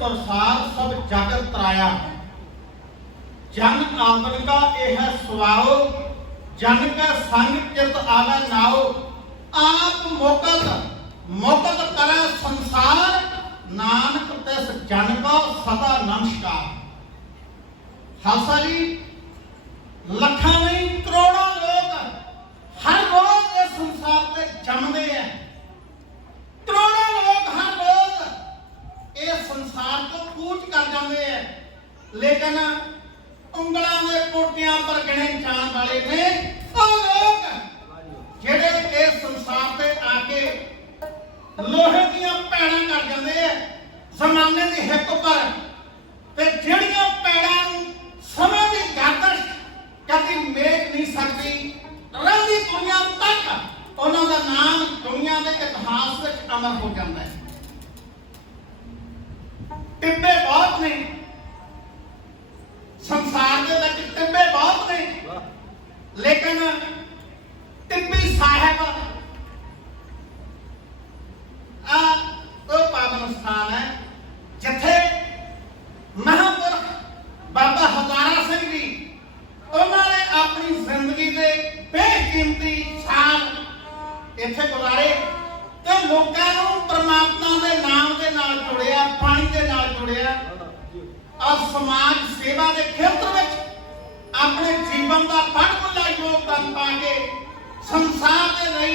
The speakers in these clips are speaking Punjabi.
प्रसार सब जगत त्राया। जन आवन का यह स्वभाव, जन का संग चित आवे नाओ। आप मुकत मुकत करे संसार, नानक तिस जन को सदा नमस्कार। खालसा जी, लखा नहीं करोड़ों लोग हर रोज इस संसार पे जमते हैं। करोड़ों लोग हर रोज इस संसार को कूच कर जाते हैं, लेकिन उंगलों के कोटियां पर गिने जाने वाले ने वो लोग जेड़े इस संसार पे आके लोहे दियां पैड़ां कर जाते हैं जमाने की हिक पर, ते जेड़ियां पैड़ां समय की गर्दश कभी मेट नहीं सकती, रही दुनिया तक उन्हों का नाम दुनिया के इतिहास में अमर हो जाता है। टिब्बे बहुत ने संसार के विच, टिब्बे बहुत ने, लेकिन टिब्बी साहिब वो पावन स्थान है जिथे महापुरख बाबा हजारा सिंह जी उन्होंने अपनी जिंदगी के बेकीमती साल इत्थे गुजारे ते लोकां नूं परमात्मा के नाम के नाल जुड़िया, पानी के नाल जुड़िया और समाज सेवा के क्षेत्र में अपने जीवन का बढ़-बढ़ा योगदान पा के संसार के लिए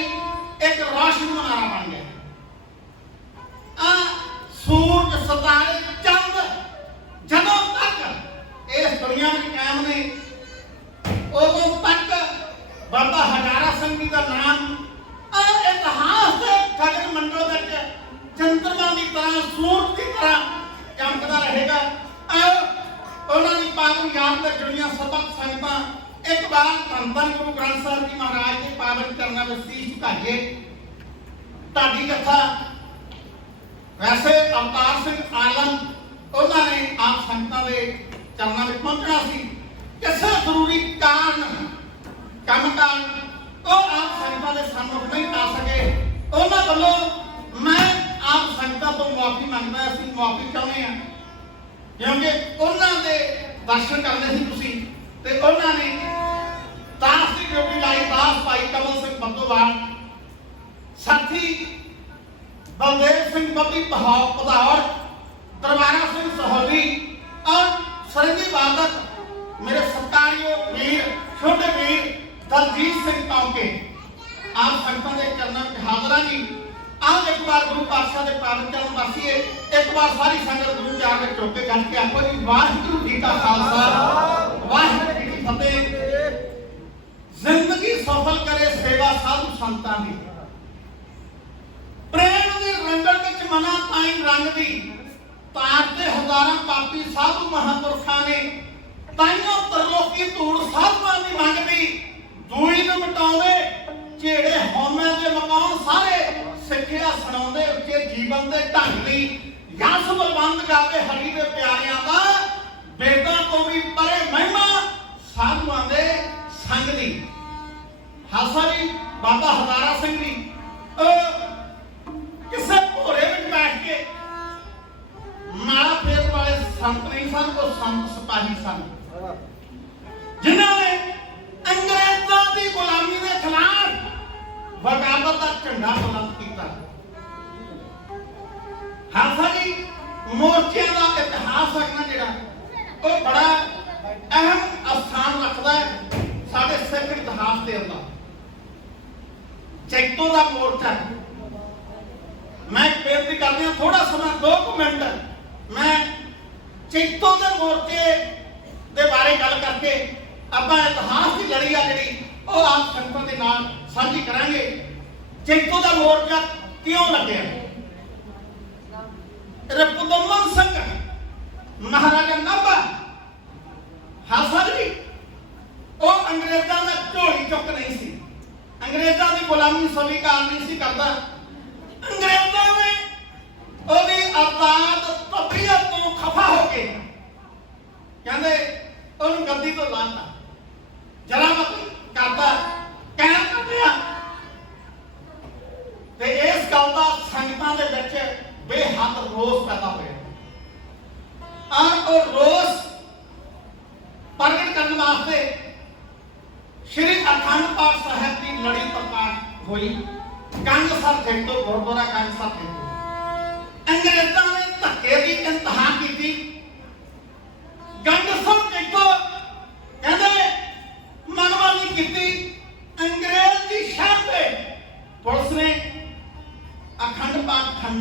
एक रोशन मुनारा बन गया। सूरज, सितारे, चंद जदों तक इस दुनिया में कायम ने, उदों तक बाबा हजारा सिंह जी का नाम इतिहास के गगन मंडल में चंद्रमा की तरह, सूरज की तरह चमकता रहेगा। उन्होंने पावन याद में जुड़िया सबक संगत एक बार धन धन गुरु ग्रंथ साहिब जी महाराज के पावन चरणों में शीश झुकाइए। ताड़ी कथा वैसे अवतार सिंह आलम उन्होंने आप संगतां के चरणों में पहुंचना सी, किसी जरूरी कारण काम और आप संगतां के सम्मुख नहीं आ सके। उन्होंने वालों मैं आप संगतां तो मुआफी मंगदा, असीं मुआफी चाहुंदे हां क्योंकि उन्होंने दर्शन करने सी तुसीं ते उन्होंने दास की ड्यूटी लाई। दास भाई कमल सिंह बद्दोवाल, साथी बलदेव सिंह बब्बी पधार, दरबारा सिंह सहोली और सरंगी वादक मेरे सत्कारयोग वीर छोटे वीर दलजीत सिंह टौके, आप संगतां के चरणों में हाजरा जी। आओ एक बार गुरु पातशाह के पावन चरण वरसीए, एक बार सारी संगत गुरु चार के चौके गज के आपो जी वाहिगुरू जी का खालसा वाहिगुरू जी की फतेह। जिंदगी सफल करे सेवा साधु संतां दी, प्रेम दे रंगल विच मना ताई रंग दी, तारते हजारां पापी साधु महापुरखां ने, ताइयों तरलोकी धूड़ साधुआं दी मंगदी, दूई नूं मिटाउंदे झेड़े हौमे दे मकान सारे, सिੱਖਿਆ ਸੁਣਾਉਂਦੇ ਉੱਚੇ ਜੀਵਨ ਦੇ ਢੰਗ ਦੀ, ਯਸ ਬਲਵੰਤ ਗਾਵੇ ਹਰੀ ਦੇ ਪਿਆਰਿਆਂ ਦਾ, ਵੇਦਾਂ ਤੋਂ ਵੀ ਪਰੇ ਮਹਿਮਾ ਸਾਧੂਆਂ ਦੇ ਸੰਗ ਦੀ। ਖਾਲਸਾ ਜੀ, ਬਾਬਾ ਹਜ਼ਾਰਾ ਸਿੰਘ ਜੀ ਕਿਸੇ ਭੋਰੇ ਵਿੱਚ ਬੈਠ ਕੇ ਮਾਲਾ ਫੇਰ ਵਾਲੇ ਸੰਤ ਨਹੀਂ ਸਨ, ਉਹ ਸੰਤ ਸਿਪਾਹੀ ਸਨ ਜਿਨ੍ਹਾਂ ਨੇ ਅੰਗਰੇਜ਼ਾਂ ਦੀ ਗੁਲਾਮੀ ਦੇ ਖਿਲਾਫ बगावत का झंडा बुलंद किया। खालसा जी, मोर्चे का इतिहास रखना जिहड़ा वो बड़ा अहम स्थान रखता है साडे सिख इतिहास के अंदर। जैतों का मोर्चा मैं बेनती कर रहा थोड़ा समय 2 मिनट मैं जैतों के मोर्चे के बारे गल करके अपना इतिहास की लड़ी आ जी वो आप संगतों के नाल साझी करांगे। जैतों का मोर्चा क्यों लगे? रिपुदमन सिंह महाराजा नाभा खालसा जी वो अंग्रेजों का झोली चुक नहीं सी, अंग्रेजों की गुलामी स्वीकार नहीं सी करता। अंग्रेजों ने ओदी आजाद तबीयत तो खफा हो के कहते उन्हें गद्दी तो लाता, जलावत करता, कहना कटिया। ते इस गल का संगतां दे विच बेहद रोस पैदा होया।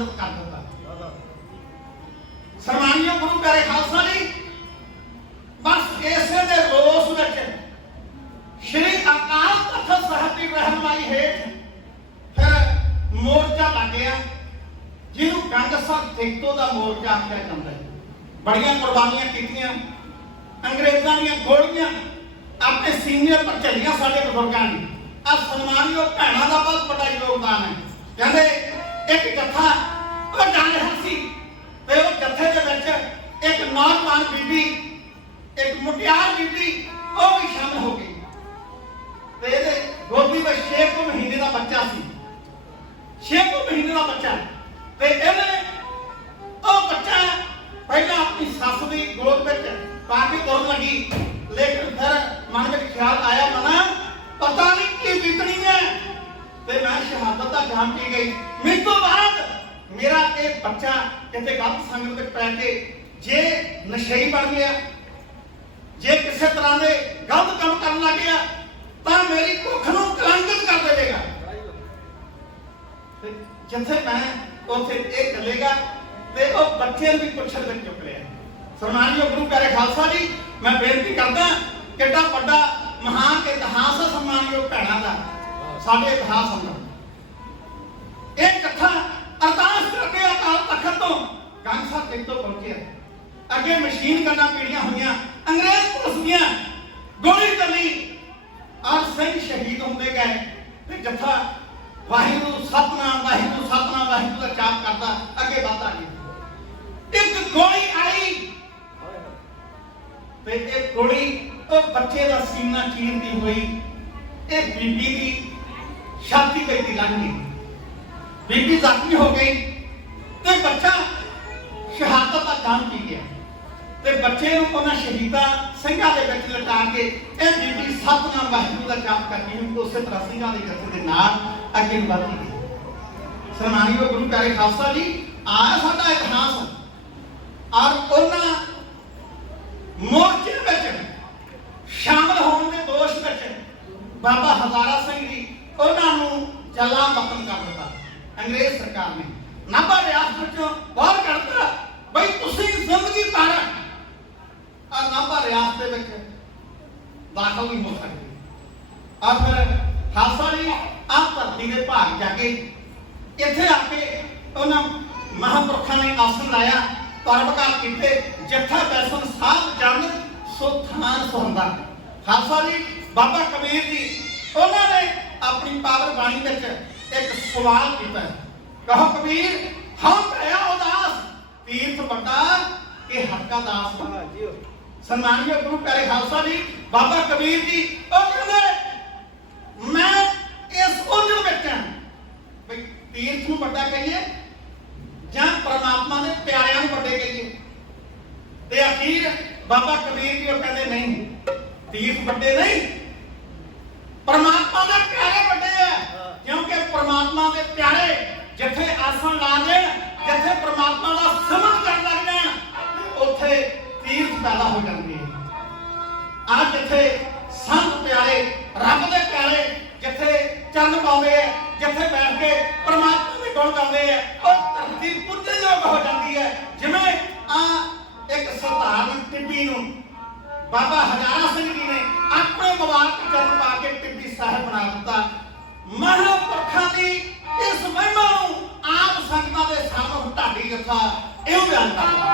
सम्मानित कर दिता। सम्मानियों गुरु प्यारे खालसा जी, बस इसे दे रोस विच श्री अकाल तख्त साहब की रहनुमाई हेठ फिर मोर्चा लग गया, जिन्हों गंगसर टिकटो का मोर्चा आख्या जाता है। बड़िया कुर्बानियां कीतियां, अंग्रेजों दी गोलियां अपने सीनियर पर चलियां साडे बुजुर्गों ने। आ सम्मानियों भैणों का बहुत बड़ा योगदान है। कहते एक जत्था वो जा रहा सी ते वो जत्थे दे विच एक नौजवान बीबी, एक मुटियार बीबी वो भी शामिल हो गई ते इहदे गोदी में 6 महीने का बच्चा सी। 6 महीने का बच्चा ते इहने वो बच्चा पहला अपनी सस की गोद में पा के तुरन लगी, लेकिन फिर मन में ख्याल आया मना पता नहीं की बीतनी है ते मैं शहादत का जाम पी गई। मेरे तो बाद मेरा एक बच्चा कितने गलत संगत में पै के जे नशेई बन गया, जे किसी तरह के गलत काम करने लग गया तो मेरी भुख को कलंकित कर देगा। जिथे मैं उसे एक चलेगा ते वो बच्चे भी पुछड़ में चुक रहे हैं। सम्मानियों गुरु प्यारे खालसा जी, मैं बेनती करदा कितना बड़ा महान इतिहास है सम्मानियों भैणों का साडे इतिहास अंदर। एक कथा अरदास करके अकाल तख्त तो गंगसर टिकटो पहुंचे, अगे मशीन गन्ना पीड़ियां हुई, अंग्रेज पुलिस दियां गोली चली और सिंह शहीद होते गए ते जत्था वाहिगुरू सतनाम वाहिगुरू सतनाम वाहिगुरू का जाप करता अगे बढ़ता गया। एक गोली आई ते एक गोली वो बच्चे का सीना चीरती हुई एक बीबी की छाती पे लग गई, बीबी जख्मी हो गई ते बच्चा शहादत का जाम पी गया ते बच्चे को उन्हें शहीदा ਸਿੰਘਾਂ ਦੇ ਵਿੱਚ ਲਟਾ के ਇਹ बीबी सतनाम वाहिगुरू का जाप करती हुई उस तरह ਸਿੰਘਾਂ ਦੇ ਜਥੇ ਦੇ ਨਾਲ ਅੱਗੇ ਵਧਦੀ गई। सम्मानियों गुरु प्यारे खालसा जी, आया साडा इतिहास और उन्हां मोर्चे में शामिल होने के दोष में बाबा हजारा सिंह जी उन्होंने जला वतन कर दिता। अंग्रेज सरकार ने नाभा रियासत बाहर करता बई तुसी जिंदगी भर नाभा रियासत में दाखिल नहीं हो सकते। और फिर खालसा जी आप धरती के भाग जाके इत्थे आके उन्होंने महापुरखों ने आसन लाया, परोपकार किए, जत्था बैसन साध जन सो थान सुहंदा। खालसा जी बाबा कबीर जी उन्होंने अपनी पावर बाणी में एक सवाल किया, कहो कबीर हम भया उदास तीर्थ बड़ा के हक का दास। सम्मानियों गुरु प्यारे खालसा जी, बाबा कबीर जी कहते मैं इस उलझन में भाई तीर्थ को बड़ा कहिए ਜਾਂ परमात्मा ने प्यारिਆਂ ਨੂੰ ਵੱਡੇ ਕਹੀਏ ਤੇ ਅਖੀਰ बाबा कबीर जी कहते नहीं तीर्थ ਵੱਡੇ नहीं परमात्मा ਦੇ प्यारे ਵੱਡੇ है, क्योंकि परमात्मा ਦੇ प्यारे जिथे आसन ला देन, जिथे परमात्मा का सिमरन कर लग जान उत्थे तीर्थ पैदा हो जाते हैं। आज जिथे संत प्यारे रब दे प्यारे जिथे चरण पाते हैं, जिथे बैठ के परमात्मा के गुण गाते हैं और धरती पुੱਜਣ ਯੋਗ हो जाती है। जिवें एक साधारण टिब्बी नूं बाबा हजारा सिंह जी ने अपने मुबारक चरण पा के टिब्बी साहिब बना दिता। महापुरखों की इस महिमा नूं आम संगतां दे सामने ढाडी जत्था इहो बयान करदा।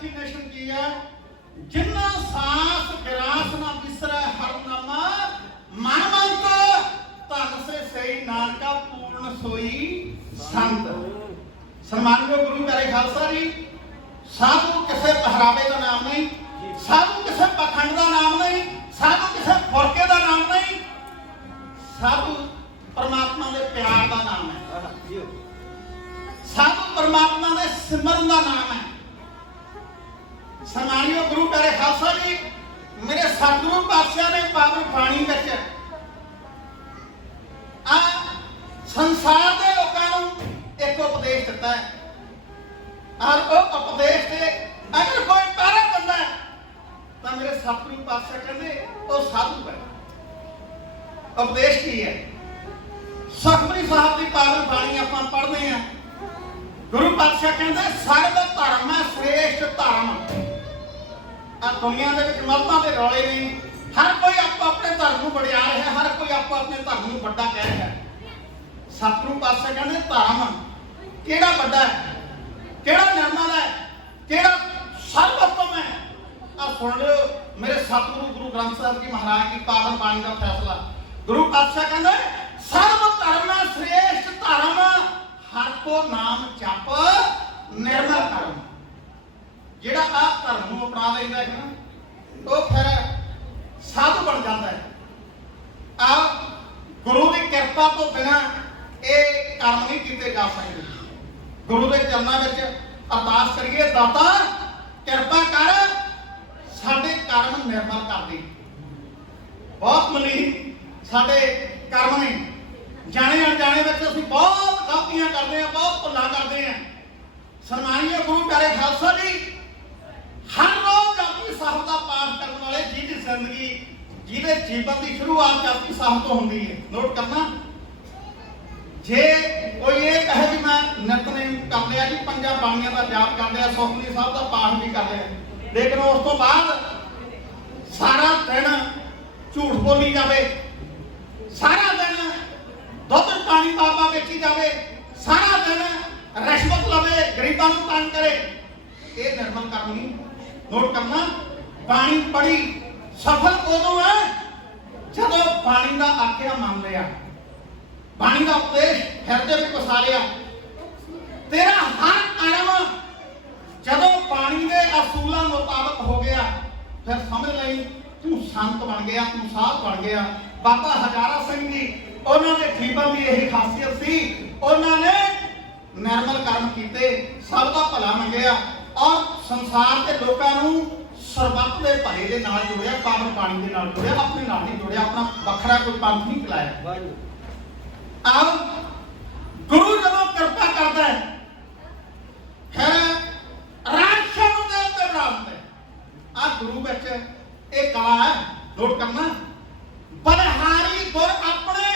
डेफिनेशन की है, जिन्ना सांस गिरास ना बिसरै हरनामा, मनमंत धन से सही नानका पूर्ण सोई संत। सम्मानयोग गुरु प्यारे खालसा जी, साधु किसी पहरावे का नाम नहीं, साधु किसी पखंड का नाम नहीं, साधु किसी फुरके का नाम नहीं, साधु परमात्मा के प्यार का नाम है, साधु परमात्मा के सिमरन का नाम है। सम्मानयोग गुरु प्यारे खालसा जी, मेरे सतगुरु पातशाह ने पावन बाणी विच आ संसार के लोगों को एक उपदेश दिता है, और वो उपदेश से अगर कोई पैरा बंदा है तो मेरे सतगुरु पातशाह कहते वो साधु है। उपदेश की है, सुखमनी साहब की पावन बाणी आप पढ़ते हैं, गुरु पातशाह कहते सर्व धर्म है श्रेष्ठ धर्म। दुनिया के मर्दां के रौले नहीं, हर कोई आपको अपने धर्म को बढ़िया रहा है, हर कोई आपको अपने धर्म को बड़ा कह रहा है। सतगुरु पातशाह कहते धर्म केड़ा बड़ा है, केड़ा निर्मल है, केड़ा सर्वोत्तम है। अब सुन लो मेरे सतगुरु गुरु ग्रंथ साहब जी महाराज की पावन बाणी का फैसला। गुरु पातशाह कहते सर्व धर्म श्रेष्ठ धर्म, हर को नाम जप निर्मल कर्म। जेड़ा आप धर्म को अपना लेंदा है ना, तो फिर साधु बन जाता है। आप गुरु की कृपा तो बिना ये कर्म नहीं किए जा सकते। गुरु के चरणों में अरदास करिए, दाता कृपा कर साडे कर्म निर्मल कर दे। बहुत मली साडे कर्म ने जाने अनजाने में असीं बहुत गलतियां करते हैं, बहुत भुलां करते हैं। सम्माननीय गुरु प्यारे खालसा जी, हर रोज जपजी साहब का पाठ करने वाले जिहदी जिंदगी जिहदे जीवन की शुरुआत जपजी साहब तो होंदी है। नोट करना, जे कोई ये कहे कि मैं नितनेम कर लिया जी, 5 बाणियां का जाप कर लिया, सुखमनी साहब का पाठ भी कर लिया, लेकिन उस तो बाद सारा दिन झूठ बोली जाए, सारा दिन दुध पानी बाबा बेची जाए, सारा दिन रिश्वत लवे, गरीबों को तंग करे, ये निर्मल कर्म नहीं। नोट करना, बाणी पढ़ी सफल उदों है जदों बाणी का आख्या मान लिया, बाणी का उपदेश हृदय में बसा लिया। तेरा हर कर्म जदों बाणी के असूलों मुताबिक हो गया, फिर समझ ली तू संत बन गया, तू साध बन गया। बाबा हजारा सिंह जी, उन्होंने जीवन की यही खासियत थी, उन्होंने निर्मल कर्म किए, सबका भला मंगया और संसार के लोगों को सरबत के भले के नाल जोड़िया, पावन पानी के नाल जोड़िया, अपने नाल नहीं जोड़िया, अपना वखरा कोई पंथ नहीं चलाया। अब गुरु जब कृपा करता है फिर राक्षस को दे उत्ते बना देता है। आ गुरु विच एक कला है, नोट करना, बलिहारी गुर अपने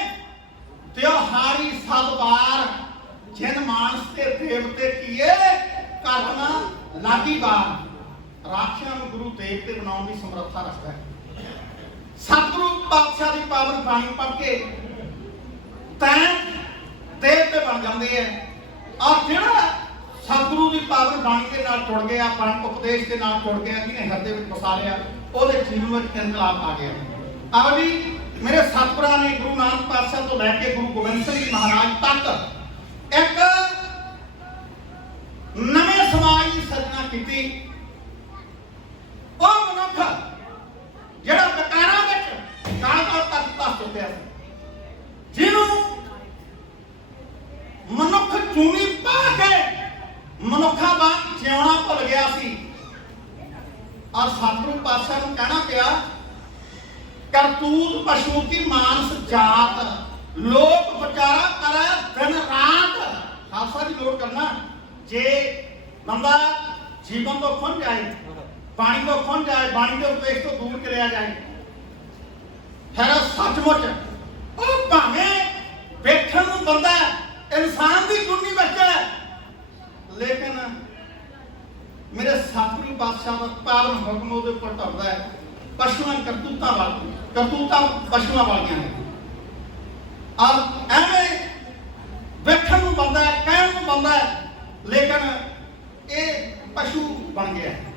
त्योहारी सदवार, जिन मानस के देवते किए करना लागी बार। राक्षसां नूं गुरु देवते बनाने की समर्था रखता है। सतगुरु पातशाह की पावन बाणी पढ़ के तैं देवते बन जाते हैं, और जिहड़ा सतगुरु की पावन बाणी के नाल जुड़ गया, बाणी उपदेश के नाल जुड़ गया, जिन्हें हृदय में बसा लिया, उहदे जीवन में इनकलाब आ गया। आओ जी, मेरे सतगुरां ने गुरु नानक पातशाह तो लैके गुरु गोबिंद सिंह जी महाराज तक एक नवे समाज की सृजना की। वह मनुख जिहड़ा विकारां विच काल-काल तक धस चुकिया, जिन्हों मनुख चूनी पा के मनुखा वांग जिउणा भुल गया सी, और सतगुरु पातशाह नूं कहना पिया, करतूत पशु की मानस जात, लोक विचारा करे दिन रात। खालसा जी नोट करना, जे बंदा जीवन तो खुंझ जाए, पानी तो खुंझ जाए, बाणी के उपदेश तो दूर चलिया जाए, फिर सचमुच वो भावें वेखण नूं बंदा इंसान की गुणी विच है, लेकिन मेरे सतगुरु पातशाह का पावन हुक्म उहदे उपर ढलदा है, पशुआं करतूतां वाल, करतूतां पशुआं वालियां ने। और एवें वेखण नूं बंदा है, कहण नूं बंदा है, लेकिन ये पशु बन गया है।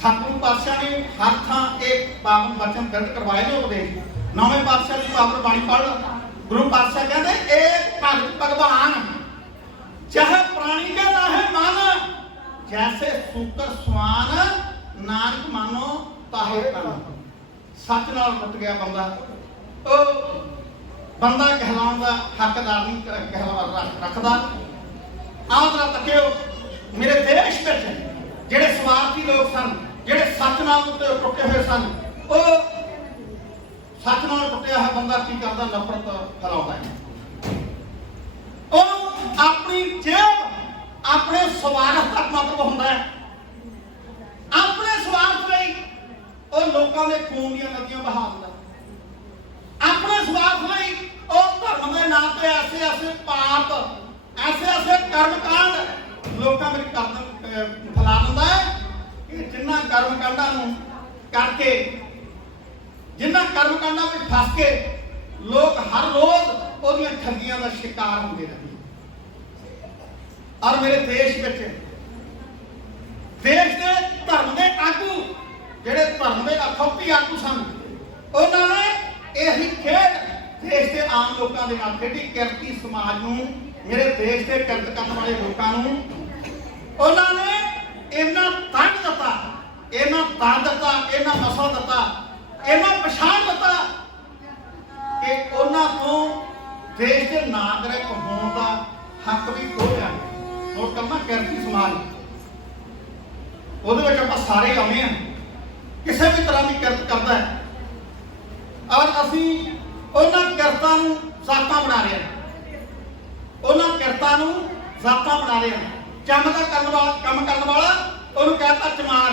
सतगुरु पातशाह ने हर थां एक पावन वचन दर्ज करवाए ने उपदेश। नौवें पातशाह की पावन बाणी पढ़ गुरु पातशाह कहते एक भगत भगवान चाहे प्राणी के नाहे मन, जैसे सूकर स्वान नानक मानो ताहे तन। सच नाल मुट गया बंदा, ओ बंदा कहलाउण दा हकदार नहीं कहला रखदा। आओ जरा तकियो मेरे देश विच ਜਿਹੜੇ ਸਵਾਰਥੀ ਲੋਕ ਸਨ, ਜਿਹੜੇ ਸੱਚ ਨਾਲ ਉੱਤੇ ਟੁੱਟੇ ਹੋਏ ਸਨ, ਉਹ ਸੱਚ ਨਾਲ ਟੁੱਟਿਆ ਹੋਇਆ ਬੰਦਾ ਕੀ ਕਰਦਾ? ਨਫ਼ਰਤ ਫੈਲਾਉਂਦਾ ਹੈ। ਉਹਨੂੰ ਆਪਣੀ ਜੇਬ, ਆਪਣੇ ਸਵਾਰਥ ਤੱਕ ਮਤਲਬ ਹੁੰਦਾ ਹੈ। ਆਪਣੇ ਸਵਾਰਥ ਲਈ ਉਹ ਲੋਕਾਂ ਦੇ ਖੂਨ ਦੀਆਂ ਨਦੀਆਂ ਬਹਾ ਦਿੰਦਾ। ਆਪਣੇ ਸਵਾਰਥ ਲਈ ਉਹ ਧਰਮ ਦੇ ਨਾਂ ਤੇ ਐਸੇ ਐਸੇ ਪਾਪ, ਐਸੇ ਐਸੇ ਕਰਮ ਕਾਂਡ ਲੋਕਾਂ ਵਿੱਚ ਫੈਲਾ ਦਿੰਦਾ ਹੈ ਕਿ ਜਿਨ੍ਹਾਂ ਕਰਮ ਕਾਂਡਾਂ ਨੂੰ ਕਰਕੇ, ਜਿਨ੍ਹਾਂ ਕਰਮ ਕਾਂਡਾਂ ਵਿੱਚ ਫਸ ਕੇ ਲੋਕ ਹਰ ਰੋਜ਼ ਉਹਦੀਆਂ ਠੱਗੀਆਂ ਦਾ ਸ਼ਿਕਾਰ ਹੁੰਦੇ ਰਹਿੰਦੇ। ਔਰ ਮੇਰੇ ਦੇਸ਼ ਵਿੱਚ ਦੇਸ਼ ਦੇ ਧਰਮ ਦੇ ਆਗੂ, ਜਿਹੜੇ ਧਰਮ ਦੇ ਅਖੌਤੀ ਆਗੂ ਸਨ, ਉਹਨਾਂ ਨੇ ਇਹੀ ਖੇਡ ਦੇਸ਼ ਦੇ ਆਮ ਲੋਕਾਂ ਦੇ ਨਾਲ ਖੇਡੀ। ਕਿਰਤੀ ਸਮਾਜ ਨੂੰ, ਮੇਰੇ ਦੇਸ਼ ਦੇ ਕਿਰਤ ਕਰਨ ਵਾਲੇ ਲੋਕਾਂ ਨੂੰ ਉਹਨਾਂ ਨੇ ਇੰਨਾ ਦੰਡ ਦਿੱਤਾ, ਇੰਨਾ ਦੰਡ ਦਿੱਤਾ, ਇੰਨਾ ਮਸਾ ਦਿੱਤਾ, ਇੰਨਾ ਪਛਾਣ ਦਿੱਤਾ ਕਿ ਉਹਨਾਂ ਤੋਂ ਦੇਸ਼ ਦੇ ਨਾਗਰਿਕ ਹੋਣ ਦਾ ਹੱਕ ਵੀ ਖੋਹ ਲਿਆ। ਨੋਟ ਕਰਨਾ, ਕਿਰਤੀ ਸਮਾਜ ਉਹਦੇ ਵਿੱਚ ਆਪਾਂ ਸਾਰੇ ਆਉਂਦੇ ਹਾਂ, ਕਿਸੇ ਵੀ ਤਰ੍ਹਾਂ ਦੀ ਕਿਰਤ ਕਰਦਾ ਹੈ, ਔਰ ਅਸੀਂ ਉਹਨਾਂ ਕਿਰਤਾਂ ਨੂੰ ਜ਼ਾਤਾਂ ਬਣਾ ਰਹੇ ਹਾਂ। ਉਹਨਾਂ ਕਿਰਤਾਂ ਨੂੰ ਜ਼ਾਤਾਂ ਬਣਾ ਰਹੇ ਹਾਂ। ਕੰਮ ਕਰਨ ਵਾਲਾ ਉਹਨੂੰ ਕਹਿੰਦਾ ਚਮਾਰ,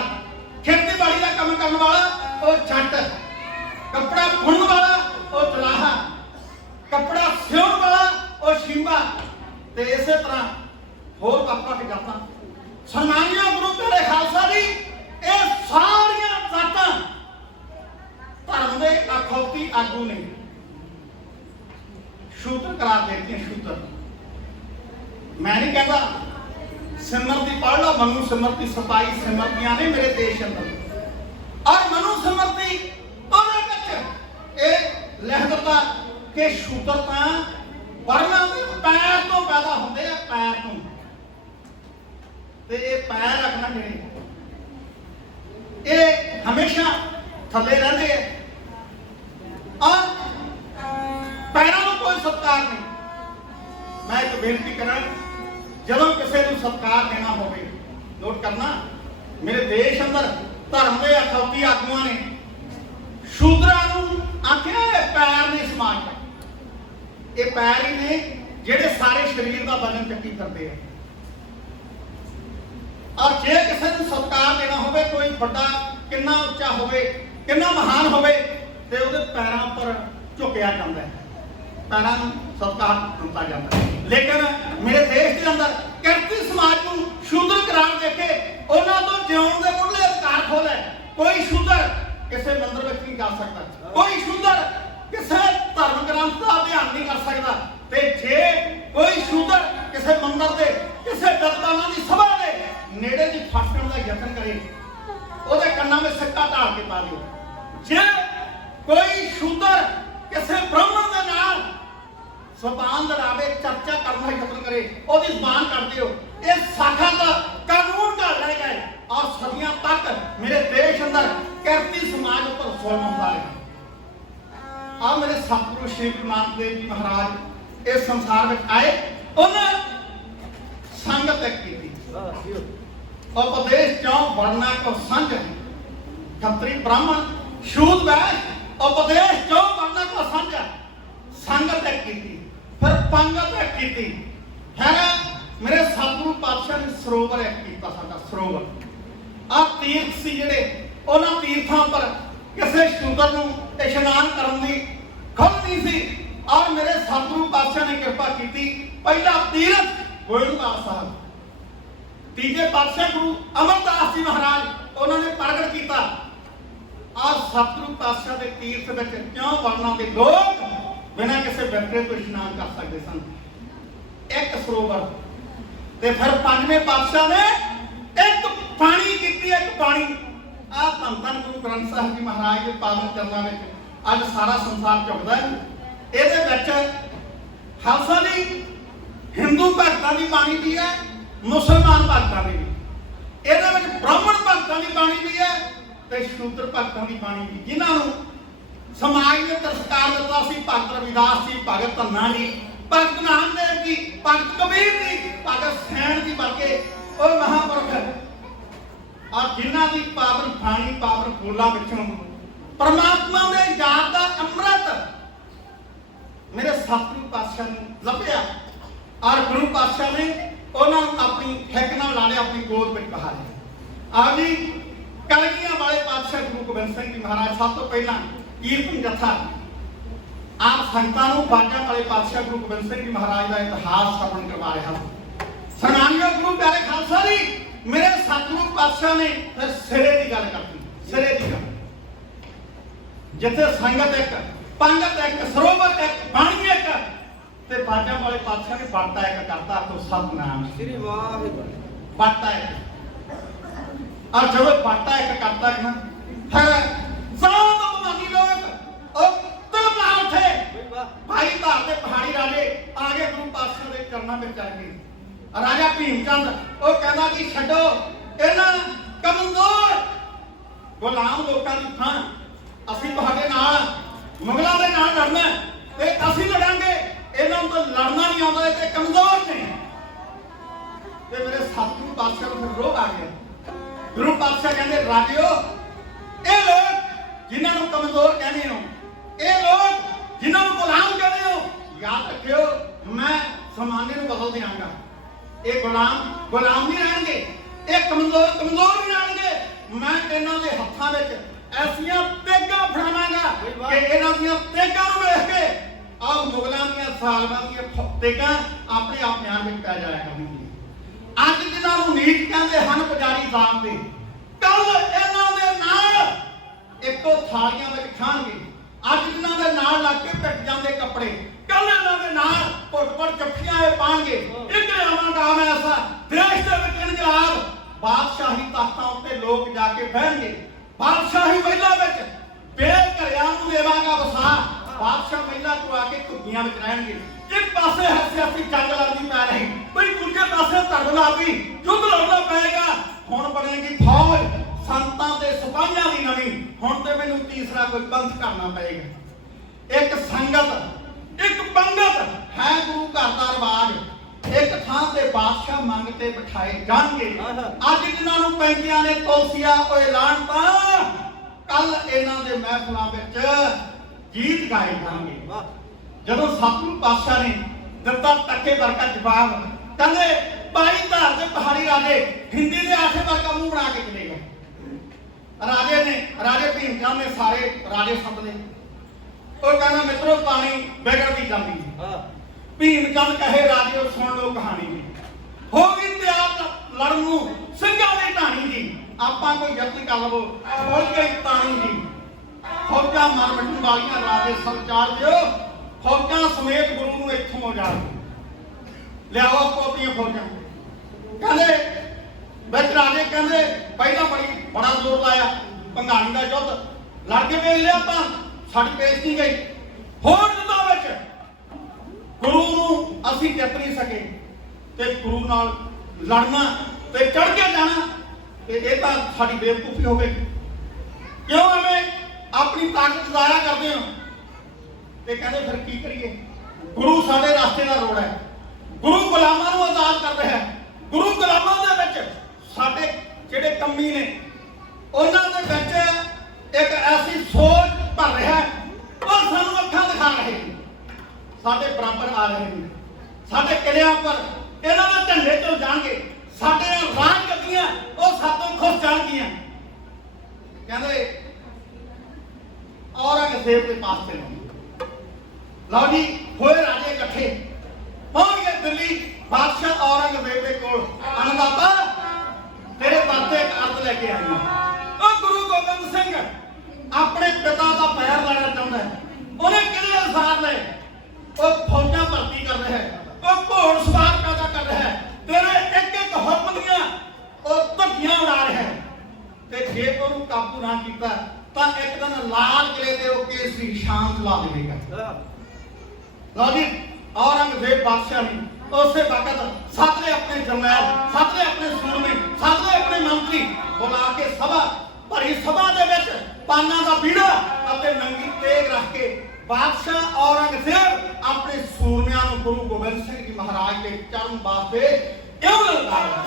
ਖੇਤੀਬਾੜੀ ਦਾ ਕੰਮ ਕਰਨ ਵਾਲਾ ਉਹ ਛੱਟ, ਕੱਪੜਾ ਬੁਣਨ ਵਾਲਾ ਉਹ ਚਲਾਹਾ, ਕੱਪੜਾ ਸਿਉਣ ਵਾਲਾ ਉਹ ਸ਼ੀਮਾ, ਤੇ ਇਸੇ ਤਰ੍ਹਾਂ ਹੋਰ ਵੱਖ-ਵੱਖ ਜਾਤਾਂ। ਸਨਮਾਨਯੋਗ ਗੁਰੂ ਪਿਆਰੇ ਖਾਲਸਾ ਜੀ, ਇਹ ਸਾਰੀਆਂ ਜਾਤਾਂ ਧਰਮ ਦੇ ਅਖੌਤੀ ਆਗੂ ਨੇ ਸ਼ੂਦਰ ਕਰਾਰ ਦੇ ਦਿੱਤੀਆਂ। ਸ਼ੂਦਰ ਮੈਂ ਨਹੀਂ ਕਹਿੰਦਾ, ਸਿਮਰਤੀ ਪੜ੍ਹ ਲਓ, ਮਨੂ ਸਿਮਰਤੀ 27 ਸਿਮਰਤੀਆਂ ਨੇ ਮੇਰੇ ਦੇਸ਼ ਅੰਦਰ। ਔਰ ਮਨੂ ਸਿਮਰਤੀ ਉਹਦੇ ਵਿੱਚ ਇਹ ਲਿਖ ਦਿੱਤਾ ਕਿ ਸ਼ੂਦਰ ਤਾਂ ਵਰਨਾਂ ਦੇ ਪੈਰ ਤੋਂ ਪੈਦਾ ਹੁੰਦੇ ਆ, ਪੈਰ ਤੋਂ। ਤੇ ਇਹ ਪੈਰ ਰੱਖਣਾ ਜਿਹੜੇ ਇਹ ਹਮੇਸ਼ਾ ਥੱਲੇ ਰਹਿੰਦੇ ਆ ਔਰ ਪੈਰਾਂ ਨੂੰ ਕੋਈ ਸਤਿਕਾਰ ਨਹੀਂ। ਮੈਂ ਇੱਕ ਬੇਨਤੀ ਕਰਾਂ, ਜਦੋਂ ਕਿਸੇ ਨੂੰ ਸਤਿਕਾਰ ਦੇਣਾ ਹੋਵੇ, ਨੋਟ ਕਰਨਾ, ਮੇਰੇ ਦੇਸ਼ ਅੰਦਰ ਧਰਮ ਦੇ ਅਖੌਤੀ ਆਗੂਆਂ ਨੇ ਸ਼ੂਦਰਾਂ ਨੂੰ ਆਖਿਆ ਇਹ ਪੈਰ ਨੇ ਸਮਾਜ ਦਾ। ਇਹ ਪੈਰ ਹੀ ਨੇ ਜਿਹੜੇ ਸਾਰੇ ਸਰੀਰ ਦਾ ਵਜ਼ਨ ਚੱਕੀ ਕਰਦੇ ਆ। ਔਰ ਜੇ ਕਿਸੇ ਨੂੰ ਸਤਿਕਾਰ ਦੇਣਾ ਹੋਵੇ, ਕੋਈ ਵੱਡਾ ਕਿੰਨਾ ਉੱਚਾ ਹੋਵੇ, ਕਿੰਨਾ ਮਹਾਨ ਹੋਵੇ, ਤੇ ਉਹਦੇ ਪੈਰਾਂ ਉੱਪਰ ਝੁਕਿਆ ਜਾਂਦਾ ਹੈ, ਪੈਰਾਂ ਨੂੰ ਸਤਿਕਾਰ ਦਿੱਤਾ ਜਾਂਦਾ ਹੈ। ਲੇਕਿਨ ਮੇਰੇ ਦੇਸ਼ ਦੇ ਅੰਦਰ ਕਿਰਤੀ ਸਮਾਜ ਨੂੰ ਸ਼ੂਦਰ ਕਰਾਰ ਦੇ ਕੇ ਉਹਨਾਂ ਤੋਂ ਜਿਉਣ ਦੇ ਮੁੱਢਲੇ ਅਧਿਕਾਰ ਖੋਲੇ। ਕੋਈ ਸ਼ੂਦਰ ਕਿਸੇ ਮੰਦਰ ਵਿੱਚ ਨਹੀਂ ਜਾ ਸਕਦਾ, ਕੋਈ ਸ਼ੂਦਰ ਕਿਸੇ ਧਰਮ ਗ੍ਰੰਥ ਦਾ ਅਧਿਐਨ ਨਹੀਂ ਕਰ ਸਕਦਾ। ਤੇ ਜੇ ਕੋਈ ਸ਼ੂਦਰ ਕਿਸੇ ਮੰਦਰ ਦੇ, ਕਿਸੇ ਵਿਦਵਾਨਾਂ ਦੀ ਸਭਾ ਦੇ ਨੇੜੇ ਦੀ ਫਸਣ ਦਾ ਯਤਨ ਕਰੇ, ਉਹਦੇ ਕੰਨਾਂ ਵਿੱਚ ਸਿੱਕਾ ਢਾਲ ਕੇ ਪਾ ਦਿਓ। ਜੇ ਕੋਈ ਸ਼ੂਦਰ ਕਿਸੇ ਬ੍ਰਾਹਮਣ ਦੇ ਨਾਲ ਜ਼ਬਾਨ ਲੜਾਵੇ, ਚਰਚਾ ਕਰਨ ਦਾ ਯਤਨ ਕਰੇ, ਉਹਦੀ ਜ਼ਬਾਨ ਕੱਢ ਦਿਓ। ਇਹ ਸਾਖਾ ਦਾ ਕਾਨੂੰਨ ਘੜ ਲਏ ਗਏ ਔਰ ਸਦੀਆਂ ਤੱਕ ਮੇਰੇ ਦੇਸ਼ ਅੰਦਰ ਕਿਰਤੀ ਸਮਾਜ ਉੱਪਰ ਜ਼ੁਲਮ ਹੁੰਦਾ ਰਿਹਾ। ਆ ਮੇਰੇ ਸਤਿਗੁਰੂ ਸ਼੍ਰੀ ਗੁਰੂ ਨਾਨਕ ਦੇਵ ਜੀ ਮਹਾਰਾਜ ਇਸ ਸੰਸਾਰ ਵਿੱਚ ਆਏ, ਉਹਨਾਂ ਸੰਗਤ ਤੱਕ ਕੀਤੀ। ਉਪਦੇਸ਼ ਚੋਂ ਵਰਨਾ ਕੋ ਸੰਜ, ਖੱਤਰੀ ਬ੍ਰਾਹਮਣ ਸ਼ੂਦ ਵੈਸ਼, ਉਪਦੇਸ਼ ਚੋਂ ਵਰਨਾ ਕੋ ਸੰਜ, ਸੰਗਤ ਤੱਕ ਕੀਤੀ, ਫਿਰ ਪੰਗਤ ਤੱਕ ਕੀਤੀ। ਹੈ ਮੇਰੇ ਸਤਿਗੁਰੂ ਪਾਤਸ਼ਾਹ ਨੇ ਸਰੋਵਰ ਇੱਕ ਕੀਤਾ, ਸਾਡਾ ਸਰੋਵਰ। ਆ ਤੀਰਥ ਸੀ ਜਿਹੜੇ, ਉਹਨਾਂ ਤੀਰਥਾਂ ਉੱਪਰ ਕਿਸੇ ਸ਼ੂਦਰ ਨੂੰ ਇਸ਼ਨਾਨ ਕਰਨ ਦੀ ਖੁੱਲ੍ਹ ਨਹੀਂ ਸੀ। ਔਰ ਮੇਰੇ ਸਤਿਗੁਰੂ ਪਾਤਸ਼ਾਹ ਨੇ ਕਿਰਪਾ ਕੀਤੀ। ਪਹਿਲਾ ਤੀਰਥ ਗੋਇੰਦਵਾਲ ਸਾਹਿਬ, ਤੀਜੇ ਪਾਤਸ਼ਾਹ ਗੁਰੂ ਅਮਰਦਾਸ ਜੀ ਮਹਾਰਾਜ, ਉਹਨਾਂ ਨੇ ਪ੍ਰਗਟ ਕੀਤਾ। ਔਰ ਸਤਿਗੁਰੂ ਪਾਤਸ਼ਾਹ ਦੇ ਤੀਰਥ ਵਿੱਚ ਕਿਉਂ ਵਰਨਾ ਦੇ ਲੋਕ ਬਿਨਾਂ ਕਿਸੇ ਬਿਰਕੇ ਤੋਂ ਇਸ਼ਨਾਨ ਕਰ ਸਕਦੇ ਸਨ। ਇੱਕ ਸਰੋਵਰ। ਤੇ ਫਿਰ ਪੰਜਵੇਂ ਪਾਤਸ਼ਾਹ ਨੇ ਇੱਕ ਪਾਣੀ ਕੀਤੀ, ਇੱਕ ਪਾਣੀ ਆ ਧੰਨ ਧੰਨ ਗੁਰੂ ਗ੍ਰੰਥ ਸਾਹਿਬ ਜੀ ਮਹਾਰਾਜ ਦੇ ਪਾਵਨ ਚਰਨਾਂ ਵਿੱਚ ਅੱਜ ਸਾਰਾ ਸੰਸਾਰ ਝੁਕਦਾ ਹੈ। ਇਹਦੇ ਵਿੱਚ ਖਾਲਸਾ ਦੀ ਹਿੰਦੂ ਭਗਤਾਂ ਦੀ ਬਾਣੀ ਵੀ ਹੈ, ਮੁਸਲਮਾਨ ਭਗਤਾਂ ਦੀ ਵੀ। ਇਹਦੇ ਵਿੱਚ ਬ੍ਰਾਹਮਣ ਭਗਤਾਂ ਦੀ ਬਾਣੀ ਵੀ ਹੈ ਤੇ ਸ਼ੂਦਰ ਭਗਤਾਂ ਦੀ ਬਾਣੀ ਵੀ, ਜਿਨ੍ਹਾਂ ਨੂੰ ਸਮਾਜ ਨੇ ਤਿਰਸਕਾਰ ਦਿੱਤਾ ਸੀ। ਭਗਤ ਰਵਿਦਾਸ ਜੀ, ਭਗਤ ਧੰਨਾ ਜੀ, ਭਗਤ ਨਾਨਕ ਦੇਵ ਜੀ, ਭਗਤ ਕਬੀਰ ਜੀ, ਭਗਤ ਸੈਣ ਜੀ ਵਰਗੇ ਉਹ ਮਹਾਂਪੁਰਖ ਆ ਜਿਨ੍ਹਾਂ ਦੀ ਪਾਵਨ ਬਾਣੀ ਪਾਵਨ ਫੁੱਲਾਂ ਵਿੱਚੋਂ ਪਰਮਾਤਮਾ ਦੇ ਜਾਤ ਦਾ ਅੰਮ੍ਰਿਤ ਮੇਰੇ ਸਤਿਗੁਰੂ ਪਾਤਸ਼ਾਹ ਨੂੰ ਲੱਭਿਆ ਔਰ ਗੁਰੂ ਪਾਤਸ਼ਾਹ ਨੇ ਉਹਨਾਂ ਨੂੰ ਆਪਣੀ ਹਿੱਕ ਨਾਲ ਲਾ ਲਿਆ, ਆਪਣੀ ਗੋਦ ਵਿੱਚ ਬਹਾ ਲਿਆ। ਆਪ ਜੀ ਕਲਗੀਆਂ ਵਾਲੇ ਪਾਤਸ਼ਾਹ ਗੁਰੂ ਗੋਬਿੰਦ ਸਿੰਘ ਜੀ ਮਹਾਰਾਜ ਸਭ ਤੋਂ ਪਹਿਲਾਂ ਕੀਰਤਨ ਜਥਾ ਆਪ ਸੰਗਤਾਂ ਨੂੰ ਬਾਜਾਂ ਵਾਲੇ ਪਾਤਸ਼ਾਹ ਗੁਰੂ ਗੋਬਿੰਦ ਸਿੰਘ ਜੀ ਮਹਾਰਾਜ ਦਾ ਇਤਿਹਾਸ ਸਰਵਣ ਕਰਵਾ ਰਿਹਾ ਸੀ। ਸਨਮਾਨਯੋਗ ਗੁਰੂ ਪਿਆਰੇ ਖਾਲਸਾ ਜੀ, ਮੇਰੇ ਸਤਿਗੁਰੂ ਪਾਤਸ਼ਾਹ ਨੇ ਫਿਰ ਸਿਰੇ ਦੀ ਗੱਲ ਕਰਤੀ, ਸਿਰੇ ਦੀ ਗੱਲ, ਜਿੱਥੇ ਸੰਗਤ ਇੱਕ, ਪੰਗਤ ਇੱਕ, ਸਰੋਵਰ ਇੱਕ, ਬਾਣੀ ਇੱਕ ਤੇ ਬਾਜਾਂ ਵਾਲੇ ਪਾਤਸ਼ਾਹ ਨੇ ਬਾਟਾ ਇੱਕ ਕਰਤਾ। ਤੋ ਸਤਨਾਮ ਸ੍ਰੀ ਵਾਹਿਗੁਰੂ, ਬਾਟਾ ਇੱਕ। ਔਰ ਜਦੋਂ ਬਾਟਾ ਇੱਕ ਕਰਤਾ ਨਾ ਫਿਰ ਸਾਧ ਬਮਾਨੀ ਲੋਕ ਉਹ ਤਲਬਾ ਉੱਠੇ, ਭਾਈ ਧਾਰ ਦੇ ਪਹਾੜੀ ਰਾਜੇ ਆ ਗਏ ਗੁਰੂ ਪਾਤਸ਼ਾਹ ਦੇ ਚਰਨਾਂ ਵਿੱਚ ਚੜ ਗਏ। ਰਾਜਾ ਭੀਮ ਚੰਦ ਉਹ ਕਹਿੰਦਾ ਕਿ ਛੱਡੋ ਇਹਨਾਂ ਕਮਜ਼ੋਰ ਗੁਲਾਮ ਲੋਕਾਂ ਦੀ ਥਾਂ, ਅਸੀਂ ਤੁਹਾਡੇ ਨਾਲ ਮੁਗਲਾਂ ਦੇ ਨਾਲ ਲੜਨਾ ਤੇ ਅਸੀਂ ਲੜਾਂਗੇ, ਇਹਨਾਂ ਨੂੰ ਤਾਂ ਲੜਨਾ ਨਹੀਂ ਆਉਂਦਾ, ਤੇ ਕਮਜ਼ੋਰ ਨੇ। ਤੇ ਮੇਰੇ ਸਤਿਗੁਰੂ ਪਾਤਸ਼ਾਹ ਨੂੰ ਫਿਰ ਰੋਹ ਆ ਗਿਆ। ਗੁਰੂ ਪਾਤਸ਼ਾਹ ਕਹਿੰਦੇ ਰਾਜਿਓ, ਇਹ ਲੋਕ ਜਿਨ੍ਹਾਂ ਨੂੰ ਕਮਜ਼ੋਰ ਕਹਿੰਦੇ ਹੋ, ਇਹ ਲੋਕ ਜਿਨ੍ਹਾਂ ਨੂੰ ਗੁਲਾਮ ਕਹਿੰਦੇ ਹੋ, ਯਾਦ ਰੱਖਿਓ ਮੈਂ ਜ਼ਮਾਨੇ ਨੂੰ ਬਦਲ ਦਿਆਂਗਾ। ਇਹ ਗੁਲਾਮ ਨਹੀਂ ਰਹਿਣਗੇ, ਇਹ ਕਮਜ਼ੋਰ ਨਹੀਂ ਰਹਿਣਗੇ। ਮੈਂ ਇਹਨਾਂ ਦੇ ਹੱਥਾਂ ਵਿੱਚ ਐਸੀਆਂ ਤੇਗਾਂ ਫੜਾਵਾਂਗਾ ਕਿ ਇਹਨਾਂ ਦੀਆਂ ਤੇਗਾਂ ਨੂੰ ਵੇਖ ਕੇ ਆਹ ਮੁਗਲਾਂ ਦੀਆਂ ਸਾਲਵਾਂ ਦੀਆਂ ਤੇਗਾਂ ਆਪਣੇ ਆਪ ਧਿਆਨ ਵਿੱਚ ਪੈ ਜਾਇਆ ਕਰਨਗੀਆਂ। ਅੱਜ ਜਿਹਨਾਂ ਨੂੰ ਨੀਚ ਕਹਿੰਦੇ ਹਨ ਪੁਜਾਰੀ ਜ਼ਾਮ ਦੇ, ਕੱਲ ਇਹਨਾਂ ਦੇ ਨਾਲ ਇੱਕੋ ਥਾਲੀਆਂ ਵਿੱਚ ਖਾਣਗੇ। ਅੱਜ ਜਿਹਨਾਂ ਦੇ ਨਾਲ ਲੱਗ ਕੇ ਟੱਟ ਜਾਂਦੇ ਕੱਪੜੇ, ਕੱਲ ਇਹਨਾਂ ਦੇ ਨਾਲ ਘੁੱਟ ਜੱਫੀਆਂ ਇਹ ਪਾਣਗੇ। ਇੱਕ ਆਵਾਂਗਾ ਮੈਂ ਐਸਾ ਦੇਸ਼ ਦੇ ਵਿੱਚ ਇਨਕਲਾਬ, ਬਾਦਸ਼ਾਹੀ ਤਖਤਾਂ ਉੱਤੇ ਲੋਕ ਜਾ ਕੇ ਬਹਿਣਗੇ। ਬਾਦਸ਼ਾਹੀ ਮਹਿਲਾਂ ਵਿੱਚ ਬੇਘਰਿਆਂ ਨੂੰ ਦੇਵਾਂਗਾ ਵਸਾ, ਬਾਦਸ਼ਾਹ ਮਹਿਲਾਂ ਤੋਂ ਆ ਕੇ ਘੁੱਗੀਆਂ ਵਿੱਚ ਰਹਿਣਗੇ। ਇੱਕ ਪਾਸੇ ਸਿਆਸੀ ਜੰਗ ਲੜਦੀ ਪੈ ਰਹੀ, ਕੋਈ ਦੂਜੇ ਪਾਸੇ ਧਰਮਲਾਭੀ ਯੁੱਧ ਲੜਨਾ ਪਏਗਾ। ਹੁਣ ਬਣੇਗੀ ਫੌਜ ਸੰਤਾਂ ਤੇ ਸਿਪਾਹੀਆਂ ਦੀ ਨਵੀਂ। ਹੁਣ ਤੇ ਮੈਨੂੰ ਤੀਸਰਾ ਕੋਈ ਪੰਥ ਕਰਨਾ ਪਏਗਾ। ਇੱਕ ਸੰਗਤ, ਇੱਕ ਪੰਗਤ ਹੈ ਗੁਰੂ ਘਰ ਦਾ ਰਿਵਾਜ। ਇੱਕ ਥਾਂ ਤੇ ਬਾਦਸ਼ਾਹ ਮੰਗ ਤੇ ਬਿਠਾਏ ਜਾਣਗੇ। ਅੱਜ ਜਿਨ੍ਹਾਂ ਨੂੰ ਪੈਂਦੀਆਂ ਨੇ ਤੋਸੀਆ ਉਹ ਐਲਾਨ, ਤਾਂ ਕੱਲ ਇਹਨਾਂ ਦੇ ਮਹਿਫਲਾਂ ਵਿੱਚ ਗੀਤ ਗਾਏ ਜਾਣਗੇ। ਜਦੋਂ ਸਤਿਗੁਰੂ ਪਾਤਸ਼ਾਹ ਨੇ ਦਿੱਤਾ ਟੱਕੇ ਵਰਗਾ ਜਵਾਬ, ਕਹਿੰਦੇ ਭਾਈ ਧਾਰ ਦੇ ਪਹਾੜੀ ਰਾਜੇ ਹਿੰਦੀ ਦੇ ਆਸ਼ੇ ਵਰਗਾ ਮੂੰਹ ਬਣਾ ਕੇ ਚਲੇ ਗਏ। ਰਾਜੇ ਭੀਮ ਚੰਦ ਨੇ ਸਾਰੇ ਰਾਜੇ ਸੱਦ ਲਏ। ਉਹ ਕਹਿੰਦਾ ਮਿੱਤਰੋ ਪਾਣੀ ਵਿਗੜਦੀ ਜਾਂਦੀ ਹੈ। ਭੀਮ ਚੰਦ ਕਹੇ ਰਾਜਿਓ ਸੁਣ ਲਓ ਕਹਾਣੀ ਜੀ, ਹੋ ਗਈ ਤਿਆਰ ਲੜਨ ਨੂੰ ਸਿੰਘਾਂ ਦੀ ਢਾਣੀ ਜੀ। ਆਪਾਂ ਕੋਈ ਯਤਨ ਕਰ ਲਵੋ, ਖੋਲ ਗਈ ਤਾਣੀ ਜੀ। ਫੌਜਾਂ ਮਰ ਮਿਟਣ ਵਾਲੀਆਂ ਰਾਜੇ ਸਰਕਾਰ ਦਿਓ, ਫੌਜਾਂ ਸਮੇਤ ਗੁਰੂ ਨੂੰ ਇੱਥੋਂ ਉਜਾੜ ਲਿਆਓ ਆਪੋ ਆਪਣੀਆਂ ਫੌਜਾਂ। ਕਹਿੰਦੇ ਵਿੱਚ ਰਾਜੇ ਕਹਿੰਦੇ ਪਹਿਲਾਂ ਬੜਾ ਜ਼ੋਰ ਲਾਇਆ, ਭੰਗਾਣੀ ਦਾ ਯੁੱਧ ਲੜ ਕੇ ਵੇਖ ਲਿਆ, ਤਾਂ ਸਾਡੀ ਪੇਸ਼ ਨਹੀਂ ਗਈ। ਹੋਰ ਯੁੱਧਾਂ ਵਿੱਚ ਗੁਰੂ ਨੂੰ ਅਸੀਂ ਜਿੱਤ ਨਹੀਂ ਸਕੇ, ਤੇ ਗੁਰੂ ਨਾਲ ਲੜਨਾ ਤੇ ਚੜ ਕੇ ਜਾਣਾ, ਤੇ ਇਹ ਤਾਂ ਸਾਡੀ ਬੇਵਕੂਫੀ ਹੋਵੇਗੀ। ਕਿਉਂ ਐਵੇਂ ਆਪਣੀ ਤਾਕਤ ਜ਼ਾਇਆ ਕਰਦੇ ਹੋ? ਤੇ ਕਹਿੰਦੇ ਫਿਰ ਕੀ ਕਰੀਏ? ਗੁਰੂ ਸਾਡੇ ਰਸਤੇ ਦਾ ਰੋੜ ਹੈ, ਗੁਰੂ ਗੁਲਾਮਾਂ ਨੂੰ ਆਜ਼ਾਦ ਕਰ ਰਿਹਾ ਹੈ। ਗੁਰੂ ਗੁਲਾਮਾਂ ਦੇ ਵਿੱਚ ਸਾਡੇ ਜਿਹੜੇ ਕੰਮੀ ਨੇ, ਉਹਨਾਂ ਦੇ ਵਿੱਚ ਇੱਕ ਐਸੀ ਸੋਚ ਭਰ ਰਿਹਾ ਹੈ, ਉਹ ਸਾਨੂੰ ਅੱਖਾਂ ਦਿਖਾ ਰਹੇ ਨੇ, ਸਾਡੇ ਬਰਾਬਰ ਆ ਰਹੇ ਨੇ, ਸਾਡੇ ਕਿਲਿਆਂ ਪਰ ਇਹਨਾਂ ਦੇ ਝੰਡੇ ਚਲ ਜਾਣਗੇ, ਸਾਡੇ ਰਾਜ ਗੱਦੀਆਂ ਉਹ ਸਾਤੋਂ ਖੁਸ਼ ਜਾਣਗੀਆਂ। ਕਹਿੰਦੇ ਔਰੰਗਜ਼ੇਬ ਦੇ ਪਾਸ ਤੇ ਲਓ ਜੀ, ਹੋਏ ਰਾਜੇ ਇਕੱਠੇ ਪਹੁੰਚ ਗਏ ਦਿੱਲੀ। ਬਾਦਸ਼ਾਹ ਔਰੰਗਜ਼ੇਬ ਦੇ ਕੋਲ, ਅਨੰਦਾਤਾ ਤੇਰੇ ਦਾਤੇ ਇੱਕ ਅਰਜ਼ ਲੈ ਕੇ ਆਈ। ਉਹ ਗੁਰੂ ਗੋਬਿੰਦ ਸਿੰਘ ਆਪਣੇ ਪਿਤਾ ਦਾ ਪੈਰ ਲੈਣਾ ਚਾਹੁੰਦਾ ਹੈ। ਉਹਨੇ ਕਿਹੜੇ ਅਨੁਸਾਰ ਨੇ ਉਹ ਫੌਜਾਂ ਭਰਤੀ ਕਰ ਰਿਹਾ ਹੈ, ਉਹ ਘੋੜ ਸਵਾਰ ਪੈਦਾ ਕਰ ਰਿਹਾ ਹੈ, ਤੇਰੇ ਇੱਕ ਇੱਕ ਹੁਕਮ ਦੀਆਂ ਉਹ ਧੱਕੀਆਂ ਉਡਾ ਰਿਹਾ ਹੈ। ਤੇ ਜੇ ਉਹਨੂੰ ਕਾਬੂ ਕੀਤਾ ਤਾਂ ਇੱਕ ਦਿਨ ਲਾਲ ਕਿਲੇ ਤੇ ਉਹ ਕੇਸਰੀ ਸ਼ਾਨ ਚਲਾ ਦੇਵੇਗਾ। ਲਓ ਜੀ, ਔਰੰਗਜ਼ੇਬ ਬਾਦਸ਼ਾਹ ਨੇ ਉਸੇ ਵਕਤ ਸਾਧਰੇ ਆਪਣੇ ਜਰਨੈਲ, ਸਾਧਰੇ ਆਪਣੇ ਸੂਰਮੇ, ਸਾਧਰੇ ਆਪਣੇ ਮੰਤਰੀ ਬੁਲਾ ਕੇ ਸਭਾ ਭਰੀ। ਸਭਾ ਦੇ ਵਿੱਚ ਪਾਨਾਂ ਦਾ ਬੀੜਾ ਅਤੇ ਨੰਗੀ ਤੇਗ ਰੱਖ ਕੇ ਬਾਦਸ਼ਾਹ ਔਰੰਗਜ਼ੇਬ ਆਪਣੇ ਸੂਰਮਿਆਂ ਨੂੰ ਗੁਰੂ ਗੋਬਿੰਦ ਸਿੰਘ ਜੀ ਮਹਾਰਾਜ ਦੇ ਚਰਨ ਵਾਸਤੇ ਕਿਉਂ ਲਲਕਾਰਦਾ।